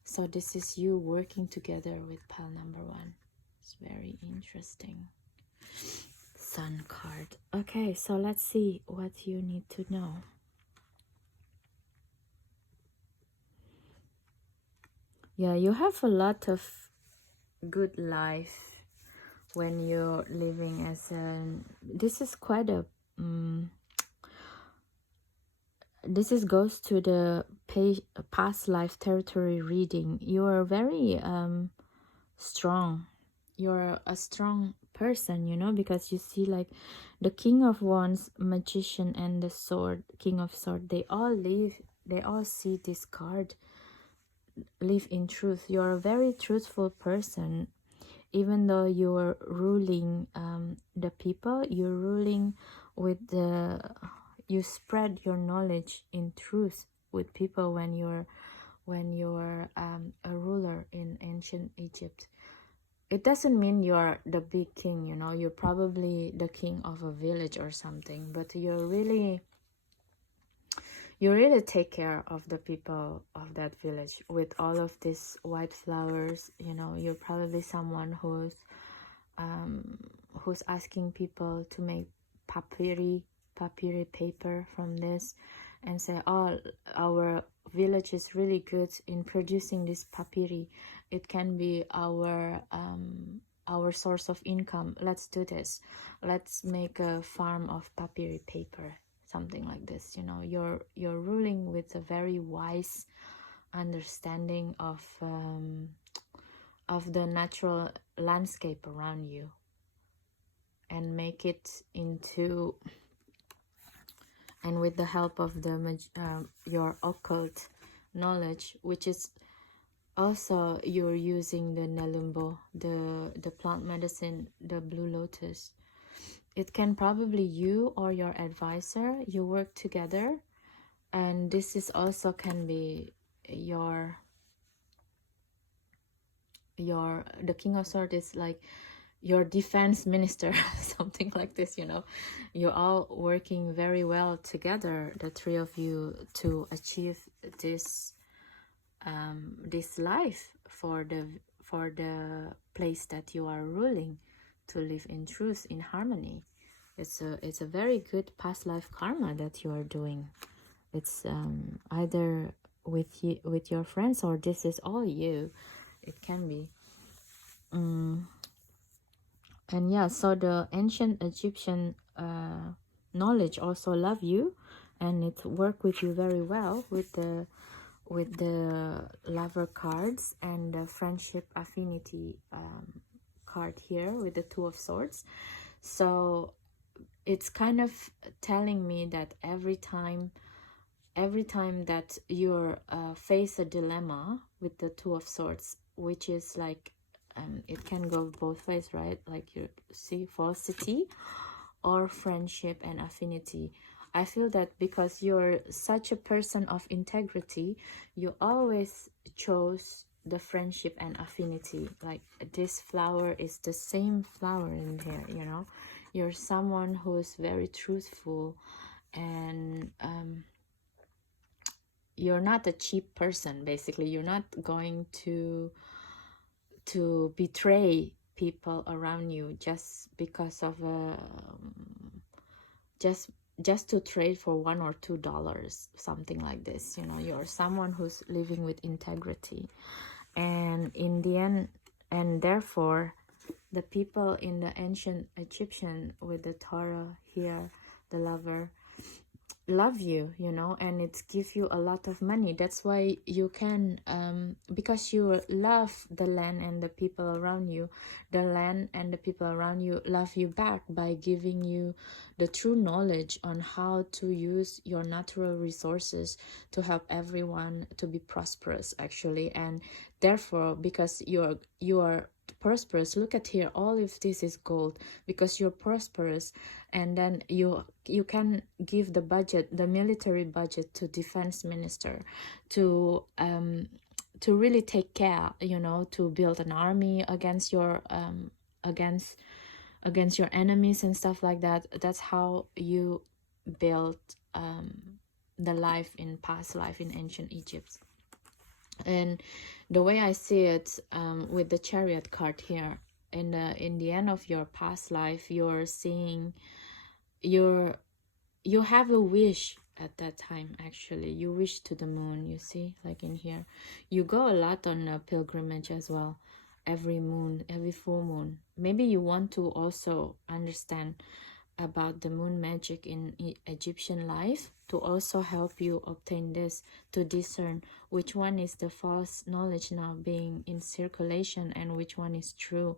so this is you working together with pile number 1. It's very interesting. Sun card. Okay, so let's see what you need to know. Yeah, you have a lot of good life when you're living as a, this is quite a this goes to the past life territory reading. You are very strong. You're a strong person, you know, because you see like the King of Wands, Magician, and the Sword, King of Sword, they all see this card, live in truth. You're a very truthful person. Even though you're ruling the people, you're ruling with you spread your knowledge in truth with people when you're a ruler in ancient Egypt. It doesn't mean you're the big king, you know. You're probably the king of a village or something, but you really take care of the people of that village with all of these white flowers, you know. You're probably someone who's asking people to make papyri paper from this, and say, oh, our village is really good in producing this papyri. It can be our source of income. Let's do this. Let's make a farm of papyri paper, something like this, you know. You're ruling with a very wise understanding of the natural landscape around you, and make it into, and with the help of the your occult knowledge, which is also you're using the Nelumbo, the plant medicine, the blue lotus. It can probably you or your advisor, you work together, and this is also can be the King of Swords is like your defense minister, something like this, you know. You're all working very well together, the three of you, to achieve this this life for the place that you are ruling, to live in truth, in harmony. It's a very good past life karma that you are doing. It's either with you, with your friends, or this is all you. It can be. And yeah, so the ancient Egyptian knowledge also love you, and it work with you very well with the lover cards and the friendship affinity card here with the Two of Swords. So it's kind of telling me that every time that you're face a dilemma with the Two of Swords, which is like it can go both ways, right? Like you see falsity or friendship and affinity. I feel that because you're such a person of integrity, you always chose the friendship and affinity. Like this flower is the same flower in here, you know. You're someone who's very truthful, and you're not a cheap person. Basically, you're not going to betray people around you just because of just to trade for $1 or $2, something like this, you know. You're someone who's living with integrity, and in the end, and therefore the people in the ancient Egyptian with the Torah here, the lover, love you, you know, and it's give you a lot of money. That's why you can, because you love the land and the people around you, the land and the people around you love you back by giving you the true knowledge on how to use your natural resources to help everyone to be prosperous, actually. And therefore, because you are prosperous, look at here, all of this is gold, because you're prosperous, and then you can give the budget, the military budget, to defense minister to really take care, you know, to build an army against your against your enemies and stuff like that. That's how you built the life in past life in ancient Egypt. And the way I see it, with the Chariot card here, in the end of your past life, you're seeing you have a wish at that time. Actually, you wish to the moon, you see, like in here. You go a lot on a pilgrimage as well, every moon, every full moon. Maybe you want to also understand about the moon magic in Egyptian life, to also help you obtain this, to discern which one is the false knowledge now being in circulation and which one is true,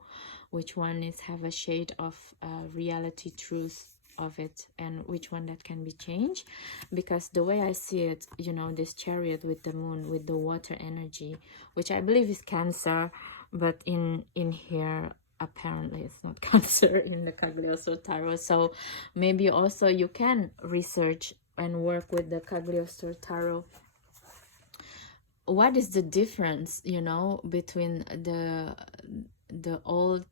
which one is have a shade of reality truth of it, and which one that can be changed. Because the way I see it, you know, this Chariot with the moon, with the water energy, which I believe is Cancer, but in here apparently it's not Cancer in the Cagliostro Tarot. So maybe also you can research and work with the Cagliostro Tarot. What is the difference, you know, between the old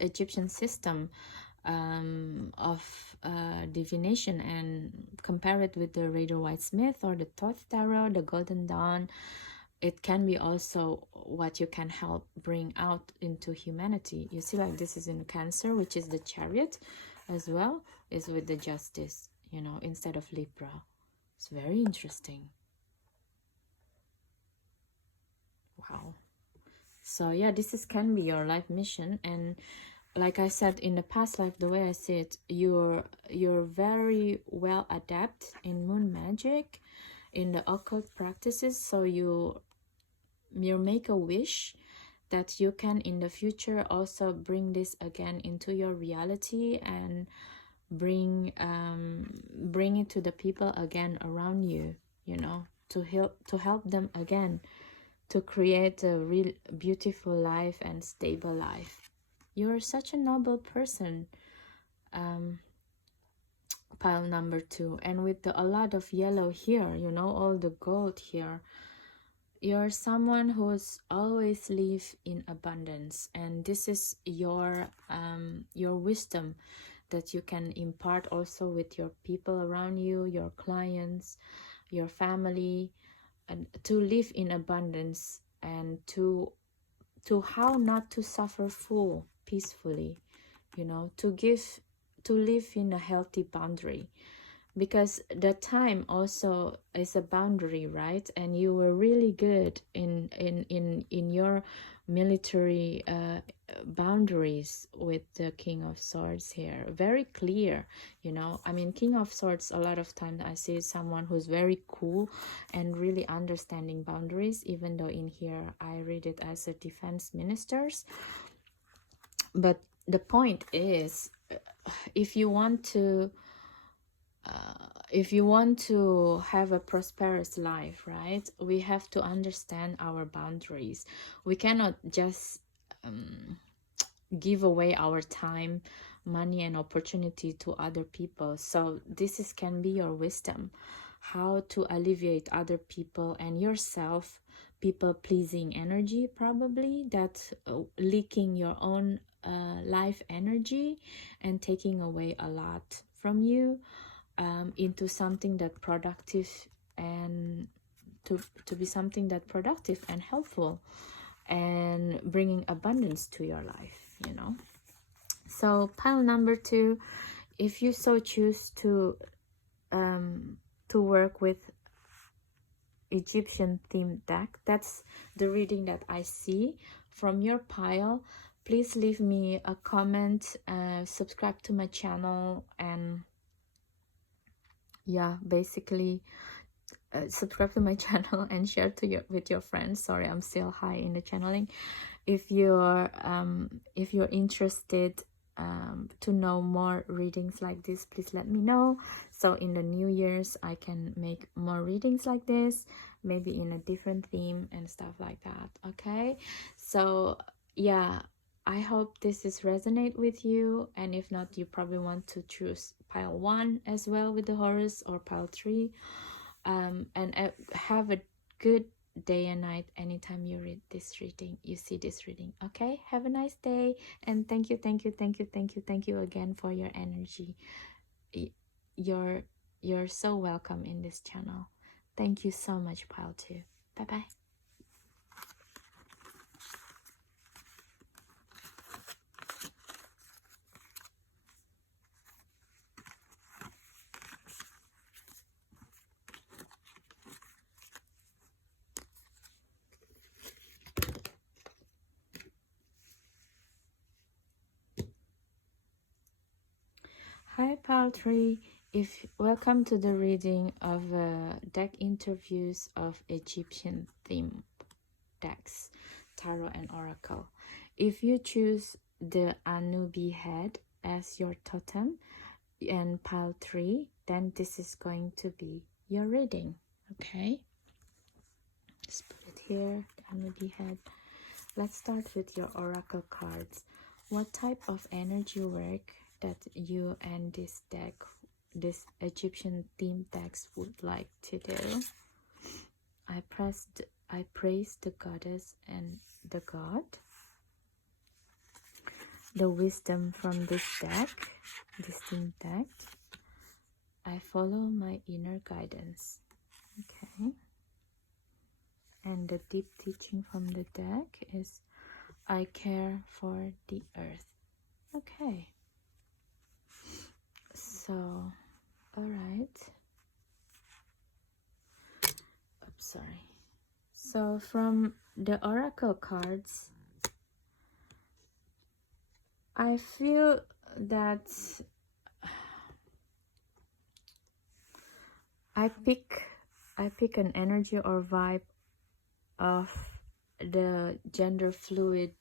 Egyptian system of divination, and compare it with the Rider-Waite-Smith or the Thoth Tarot, the Golden Dawn? It can be also what you can help bring out into humanity. You see, like this is in Cancer, which is the Chariot as well, is with the Justice, you know, instead of Libra. It's very interesting. Wow. So yeah, this can be your life mission. And like I said, in the past life, the way I see it, you're very well adept in moon magic, in the occult practices. So you make a wish that you can in the future also bring this again into your reality, and bring it to the people again around you, you know, to help them again to create a real beautiful life and stable life. You're such a noble person, pile number 2. And with a lot of yellow here, you know, all the gold here, you're someone who's always live in abundance, and this is your wisdom that you can impart also with your people around you, your clients, your family, and to live in abundance, and to how not to suffer full peacefully, you know, to live in a healthy boundary. Because the time also is a boundary, right? And you were really good in your military boundaries with the King of Swords here. Very clear, you know. I mean, King of Swords, a lot of times I see someone who's very cool and really understanding boundaries, even though in here I read it as a defense ministers. But the point is, if you want to have a prosperous life, right, we have to understand our boundaries. We cannot just give away our time, money, and opportunity to other people. So this can be your wisdom, how to alleviate other people and yourself people pleasing energy, probably that leaking your own life energy and taking away a lot from you, into something that productive, and to be something that productive and helpful, and bringing abundance to your life, you know. So pile number 2, if you so choose to work with Egyptian themed deck, that's the reading that I see from your pile. please leave me a comment, subscribe to my channel, and yeah, basically subscribe to my channel and share to with your friends. Sorry, I'm still high in the channeling. If you're interested to know more readings like this, please let me know, so in the new year's I can make more readings like this, maybe in a different theme and stuff like that. Okay, so yeah, I hope this is resonate with you, and if not, you probably want to choose pile 1 as well with the Horus, or pile 3. And have a good day and night anytime you read this reading, you see this reading. Okay, have a nice day, and thank you again for your energy. You're so welcome in this channel. Thank you so much, pile 2. Bye bye. Hi pile 3, welcome to the reading of deck interviews of Egyptian theme decks, tarot and oracle. If you choose the Anubi head as your totem and pile 3, then this is going to be your reading. Okay, just put it here, the Anubi head. Let's start with your oracle cards. What type of energy work that you and this deck, this Egyptian theme decks, would like to do? I praise the goddess and the god. The wisdom from this deck, this theme deck. I follow my inner guidance. Okay. And the deep teaching from the deck is I care for the earth. Okay. So, alright. Oops, sorry. So from the oracle cards, I feel that I pick an energy or vibe of the gender fluid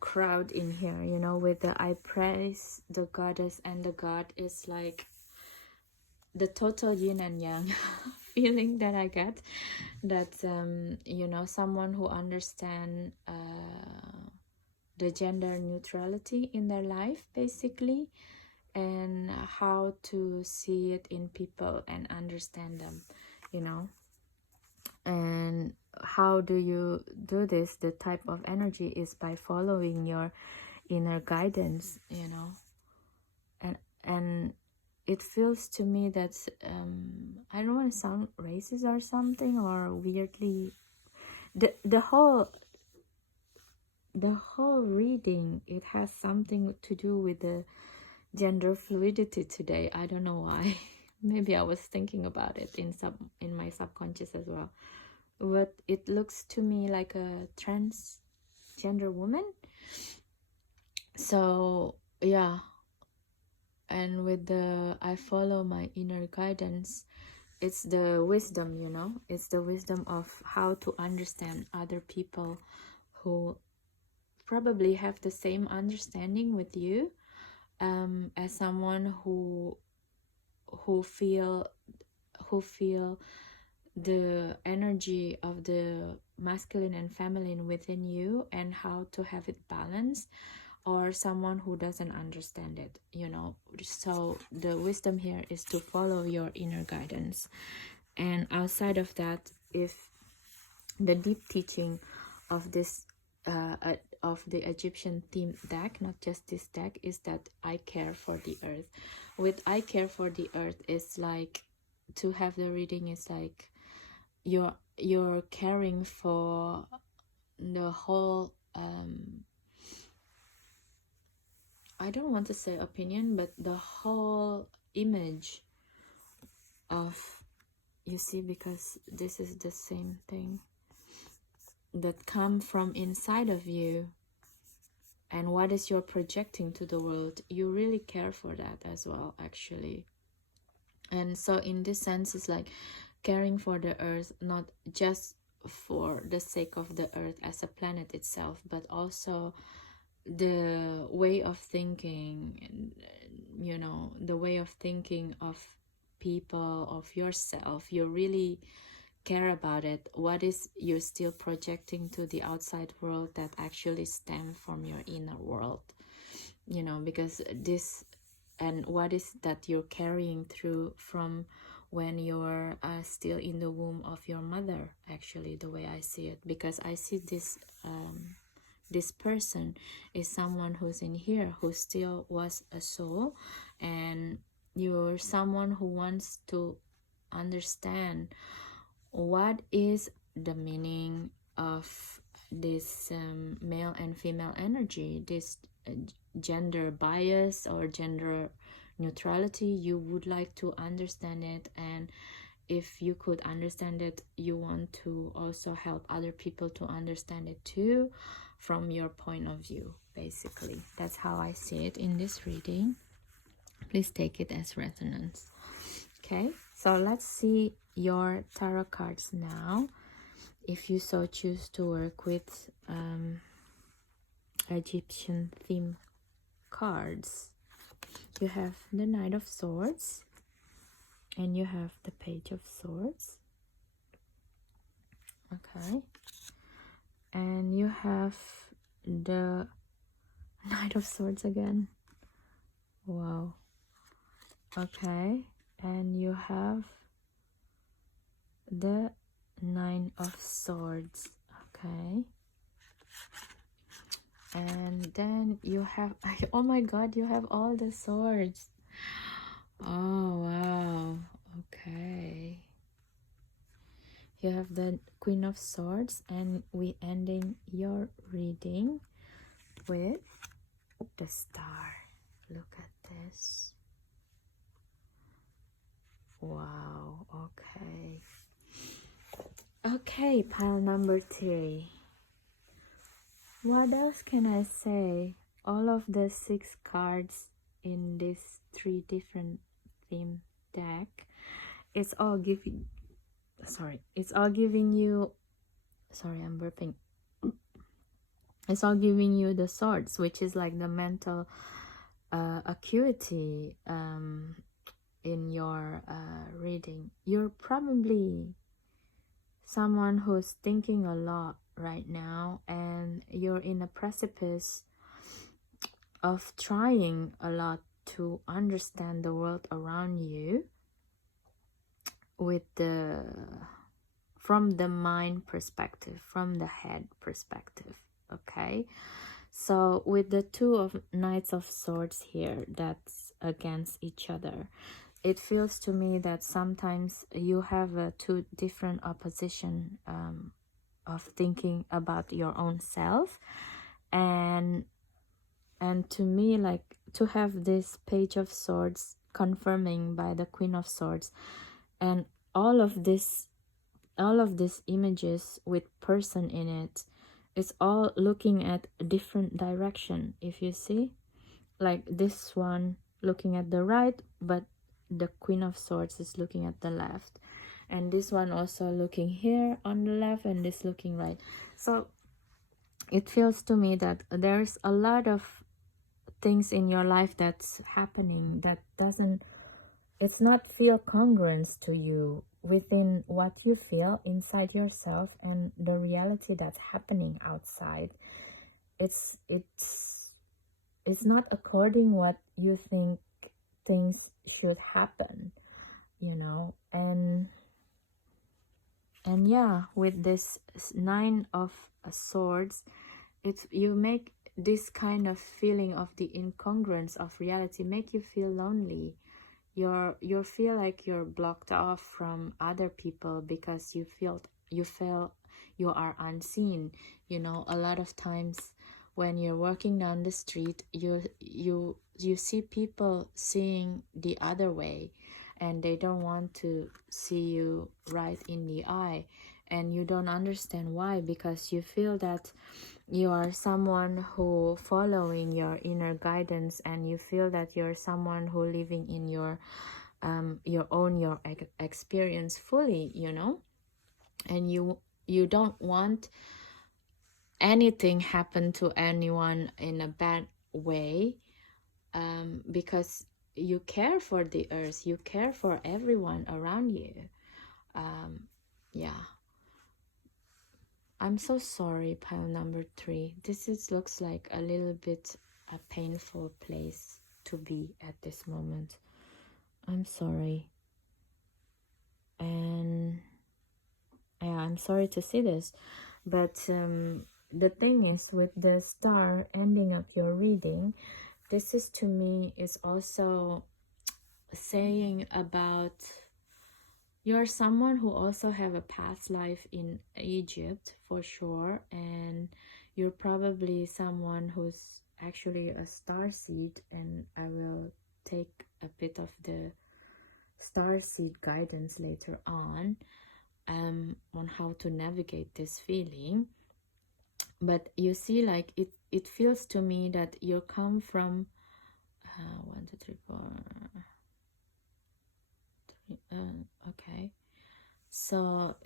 crowd in here, you know, with the I praise the goddess and the god is like the total yin and yang feeling that I get, that you know, someone who understand the gender neutrality in their life basically, and how to see it in people and understand them, you know. And how do you do this? The type of energy is by following your inner guidance, you know. And it feels to me that I don't want to sound racist or something, or weirdly, the whole reading, it has something to do with the gender fluidity today. I don't know why. Maybe I was thinking about it in my subconscious as well. But it looks to me like a transgender woman. So yeah, and with the I follow my inner guidance, it's the wisdom, you know, it's the wisdom of how to understand other people who probably have the same understanding with you, as someone who feel the energy of the masculine and feminine within you, and how to have it balanced, or someone who doesn't understand it, you know. So the wisdom here is to follow your inner guidance. And outside of that, if the deep teaching of this of the Egyptian theme deck, not just this deck, is that I care for the earth. With I care for the earth, is like, to have the reading is like you're caring for the whole I don't want to say opinion, but the whole image of, you see, because this is the same thing that come from inside of you, and what is you're projecting to the world. You really care for that as well, actually. And so in this sense, it's like caring for the earth, not just for the sake of the earth as a planet itself, but also the way of thinking, you know, the way of thinking of people, of yourself. You really care about it. What is you still projecting to the outside world that actually stem from your inner world, you know, because this, and what is that you're carrying through from when you're still in the womb of your mother, actually, the way I see it. Because I see this this person is someone who's in here who still was a soul, and you're someone who wants to understand what is the meaning of this male and female energy, this gender bias or gender neutrality. You would like to understand it, and if you could understand it, you want to also help other people to understand it too, from your point of view. Basically, that's how I see it in this reading. Please take it as resonance. Okay, so let's see your tarot cards now, if you so choose to work with Egyptian theme cards. You have the Knight of Swords, and you have the Page of Swords. Okay, and you have the Knight of Swords again. Wow. Okay, and you have the Nine of Swords. Okay, and then you have, oh my god, you have all the swords. Oh wow. Okay, you have the Queen of Swords, and we ending your reading with the Star. Look at this. Wow. Okay. Okay, pile number 3. What else can I say? All of the 6 cards in this 3 different theme deck, it's all giving, it's all giving you, I'm burping. It's all giving you the swords, which is like the mental acuity in your reading. You're probably someone who's thinking a lot right now, and you're in a precipice of trying a lot to understand the world around you with from the mind perspective, from the head perspective. Okay, so with the 2 of Knights of Swords here, that's against each other, it feels to me that sometimes you have 2 different opposition of thinking about your own self, and to me, like, to have this Page of Swords confirming by the Queen of Swords, and all of these images with person in it, it's all looking at a different direction. If you see, like this one looking at the right, but the Queen of Swords is looking at the left, and this one also looking here on the left, and this looking right. So it feels to me that there's a lot of things in your life that's happening that it's not feel congruence to you within what you feel inside yourself and the reality that's happening outside. It's not according what you think things should happen, you know. And yeah, with this 9 of Swords, it's, you make this kind of feeling of the incongruence of reality make you feel lonely. You feel like you're blocked off from other people because you feel you are unseen. You know, a lot of times when you're walking down the street, you see people seeing the other way, and they don't want to see you right in the eye, and you don't understand why, because you feel that you are someone who following your inner guidance, and you feel that you're someone who living in your experience fully, you know, and you don't want anything happen to anyone in a bad way, because you care for the earth, you care for everyone around you. Yeah, I'm so sorry, pile number 3. Looks like a little bit a painful place to be at this moment. I'm sorry. And yeah, I'm sorry to see this. But the thing is, with the star ending up your reading, this is, to me, is also saying about you're someone who also have a past life in Egypt for sure, and you're probably someone who's actually a star seed, and I will take a bit of the star seed guidance later on how to navigate this feeling. But you see, like it feels to me that you come from 1 2 3 4 okay, so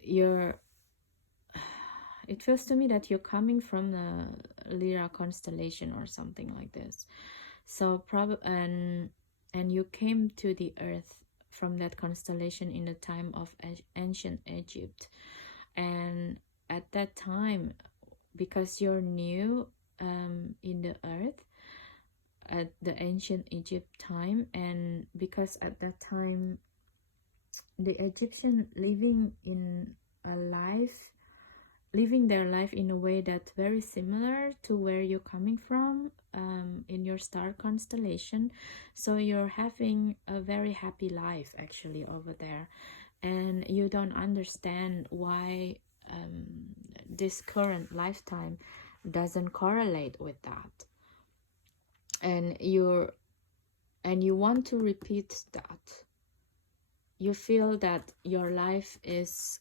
it feels to me that you're coming from the Lyra constellation or something like this. So and you came to the earth from that constellation in the time of ancient Egypt, and at that time, because you're new in the earth at the ancient Egypt time, and because at that time the Egyptian living their life in a way that's very similar to where you're coming from in your star constellation. So you're having a very happy life actually over there, and you don't understand why this current lifetime doesn't correlate with that, and you want to repeat that. You feel that your life is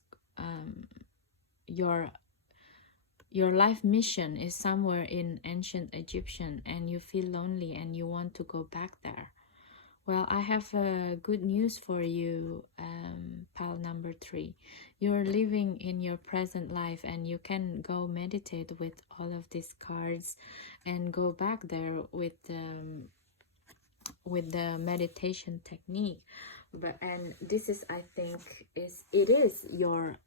your life mission is somewhere in ancient Egyptian, and you feel lonely and you want to go back there. Well, I have good news for you, pile number 3. You're living in your present life, and you can go meditate with all of these cards and go back there with the meditation technique. And this is, I think, it is your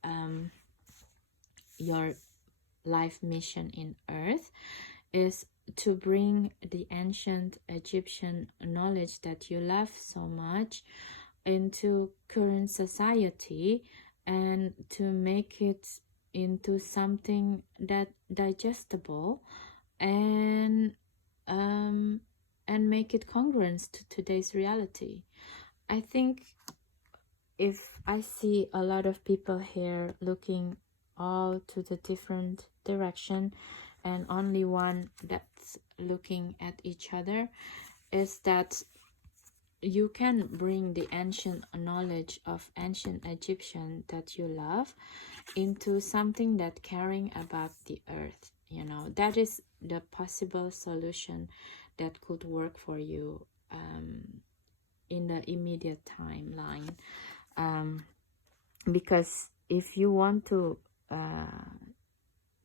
life mission in earth, is to bring the ancient Egyptian knowledge that you love so much into current society, and to make it into something that digestible, and make it congruent to today's reality. I think if I see a lot of people here looking all to the different direction, and only one that's looking at each other, is that you can bring the ancient knowledge of ancient Egyptian that you love into something that caring about the earth. You know, that is the possible solution that could work for you in the immediate timeline. Because if you want to,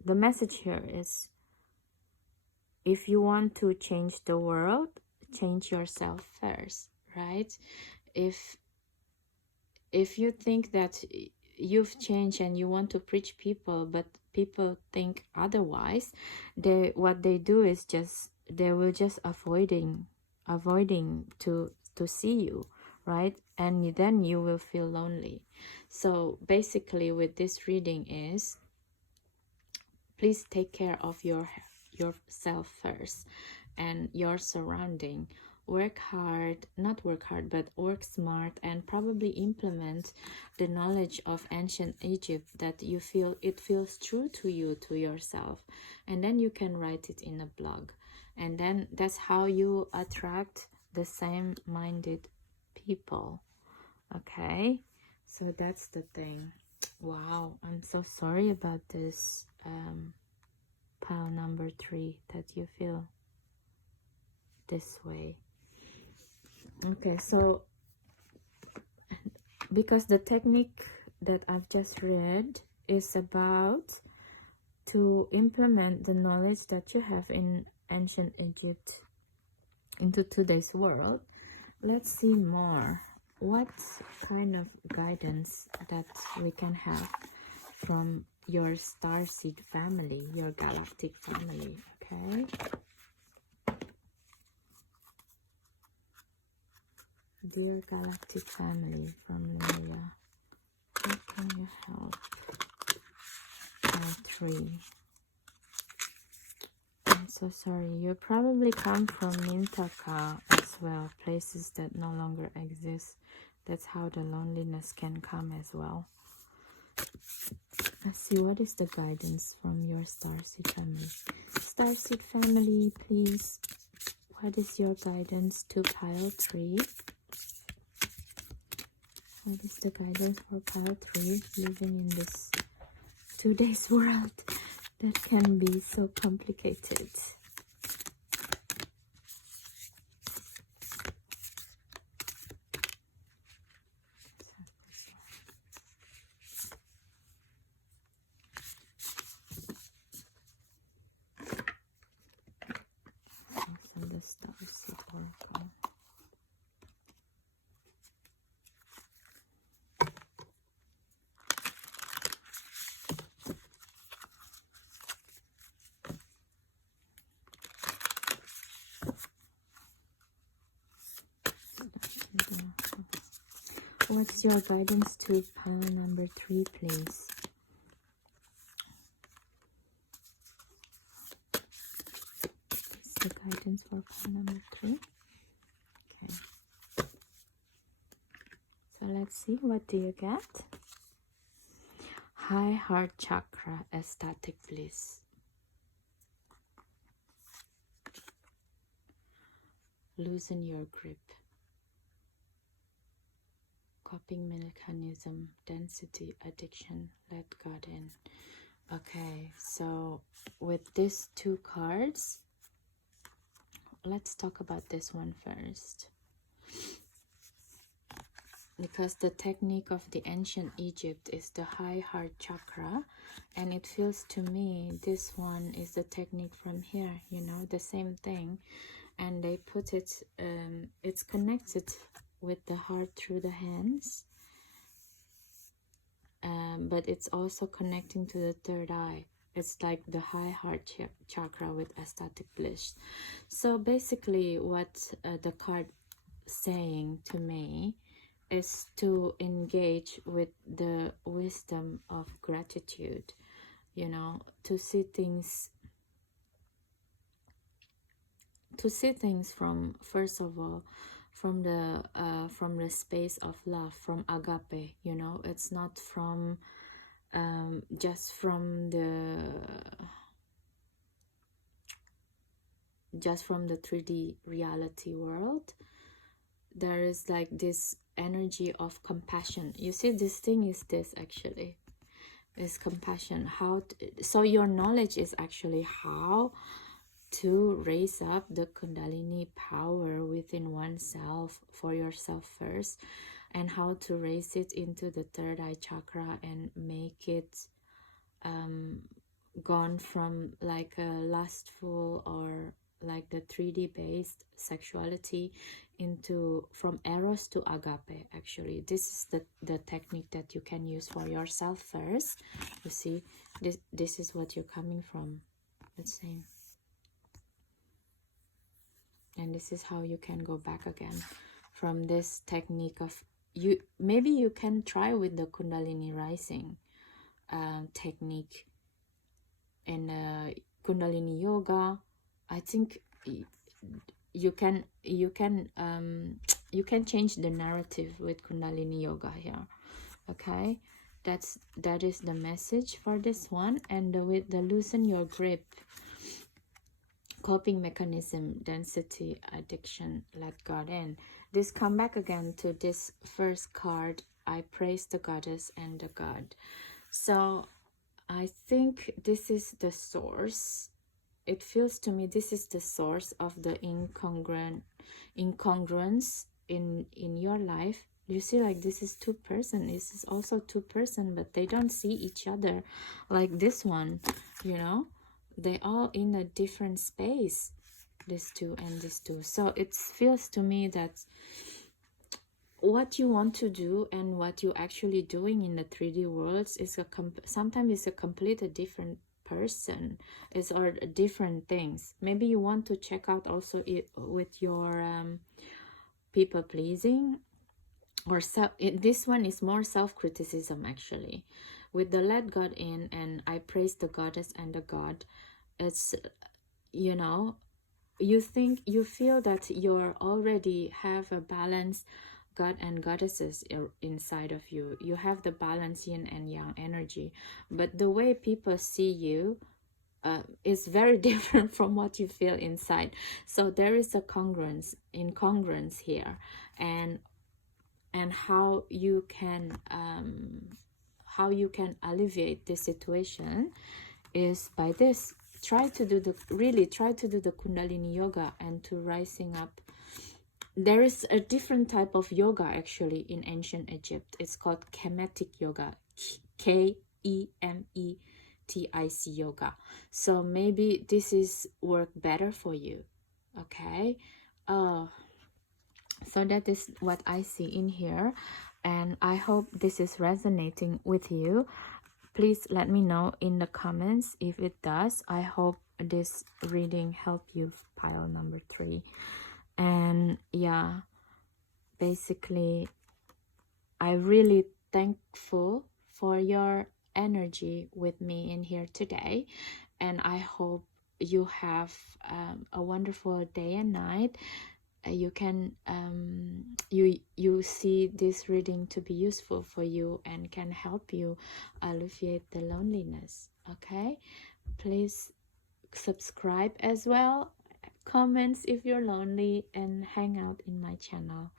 the message here is, if you want to change the world, change yourself first, right? If you think that you've changed and you want to preach people, but people think otherwise, what they do is they will just avoiding to see you, right? And then you will feel lonely. So basically with this reading is, please take care of yourself first and your surrounding. Work hard, not work hard, but work smart, and probably implement the knowledge of ancient Egypt that you feel it feels true to you, to yourself, and then you can write it in a blog, and then that's how you attract the same-minded people. Okay, so that's the thing. Wow, I'm so sorry about this, pile number 3, that you feel this way. Okay, so because the technique that I've just read is about to implement the knowledge that you have in ancient Egypt into today's world, let's see more. What kind of guidance that we can have from your starseed family, your galactic family, okay? Dear galactic family from Lemuria, how can you help? Pile 3. I'm so sorry. You probably come from Mintaka as well, places that no longer exist. That's how the loneliness can come as well. Let's see, what is the guidance from your starseed family? Starseed family, please. What is your guidance to pile 3? What is the guidance for pile 3 living in this today's world that can be so complicated? Also the starseed oracle. What's your guidance to pile number 3, please? What's the guidance for pile number 3? Okay. So let's see, what do you get? High heart chakra, ecstatic bliss. Loosen your grip. Coping mechanism, density, addiction, let God in. Okay, so with these 2 cards, let's talk about this one first. Because the technique of the ancient Egypt is the high heart chakra, and it feels to me this one is the technique from here, you know, the same thing, and they put it, it's connected with the heart through the hands, but it's also connecting to the third eye. It's like the high heart chakra with ecstatic bliss. So basically what the card saying to me is to engage with the wisdom of gratitude, you know, to see things from, first of all, from the space of love, from agape, you know. It's not from just from the 3D reality world. There is like this energy of compassion. You see, this thing is this actually is compassion. So your knowledge is actually how to raise up the Kundalini power within oneself, for yourself first, and how to raise it into the third eye chakra and make it gone from like a lustful or like the 3D based sexuality into from eros to agape. Actually, this is the technique that you can use for yourself first. You see, this is what you're coming from, let's say, and this is how you can go back again from this technique of you. Maybe you can try with the Kundalini rising technique and Kundalini yoga. I think you can change the narrative with Kundalini yoga here. Okay, that is the message for this one. And with the loosen your grip, coping mechanism, density, addiction, let God in. This come back again to this first card I praise the goddess and the god. So I think this is the source. It feels to me this is the source of the incongruence in your life. You see, like, this is two person, this is also two person, but they don't see each other. Like this one, you know, they all in a different space, this two and this two. So it feels to me that what you want to do and what you actually doing in the 3D worlds is sometimes it's a completely different person, is or different things. Maybe you want to check out also it with your people pleasing, or this one is more self-criticism actually. With the let God in and I praise the goddess and the god, it's, you know, you feel that you're already have a balance god and goddesses inside of you. You have the balance yin and yang energy, but the way people see you is very different from what you feel inside. So there is a incongruence here, and how you can alleviate this situation is by this. Try to do the Kundalini yoga and to rising up. There is a different type of yoga actually in ancient Egypt. It's called Kemetic yoga, Kemetic yoga. So maybe this is work better for you. Okay. So that is what I see in here, and I hope this is resonating with you. Please let me know in the comments if it does. I hope this reading helped you, pile number 3. And yeah, basically I really thankful for your energy with me in here today, and I hope you have a wonderful day and night. You can you see this reading to be useful for you and can help you alleviate the loneliness. Okay, please subscribe as well, comments if you're lonely, and hang out in my channel.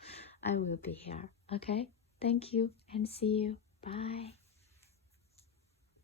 I will be here. Okay, thank you and see you. Bye.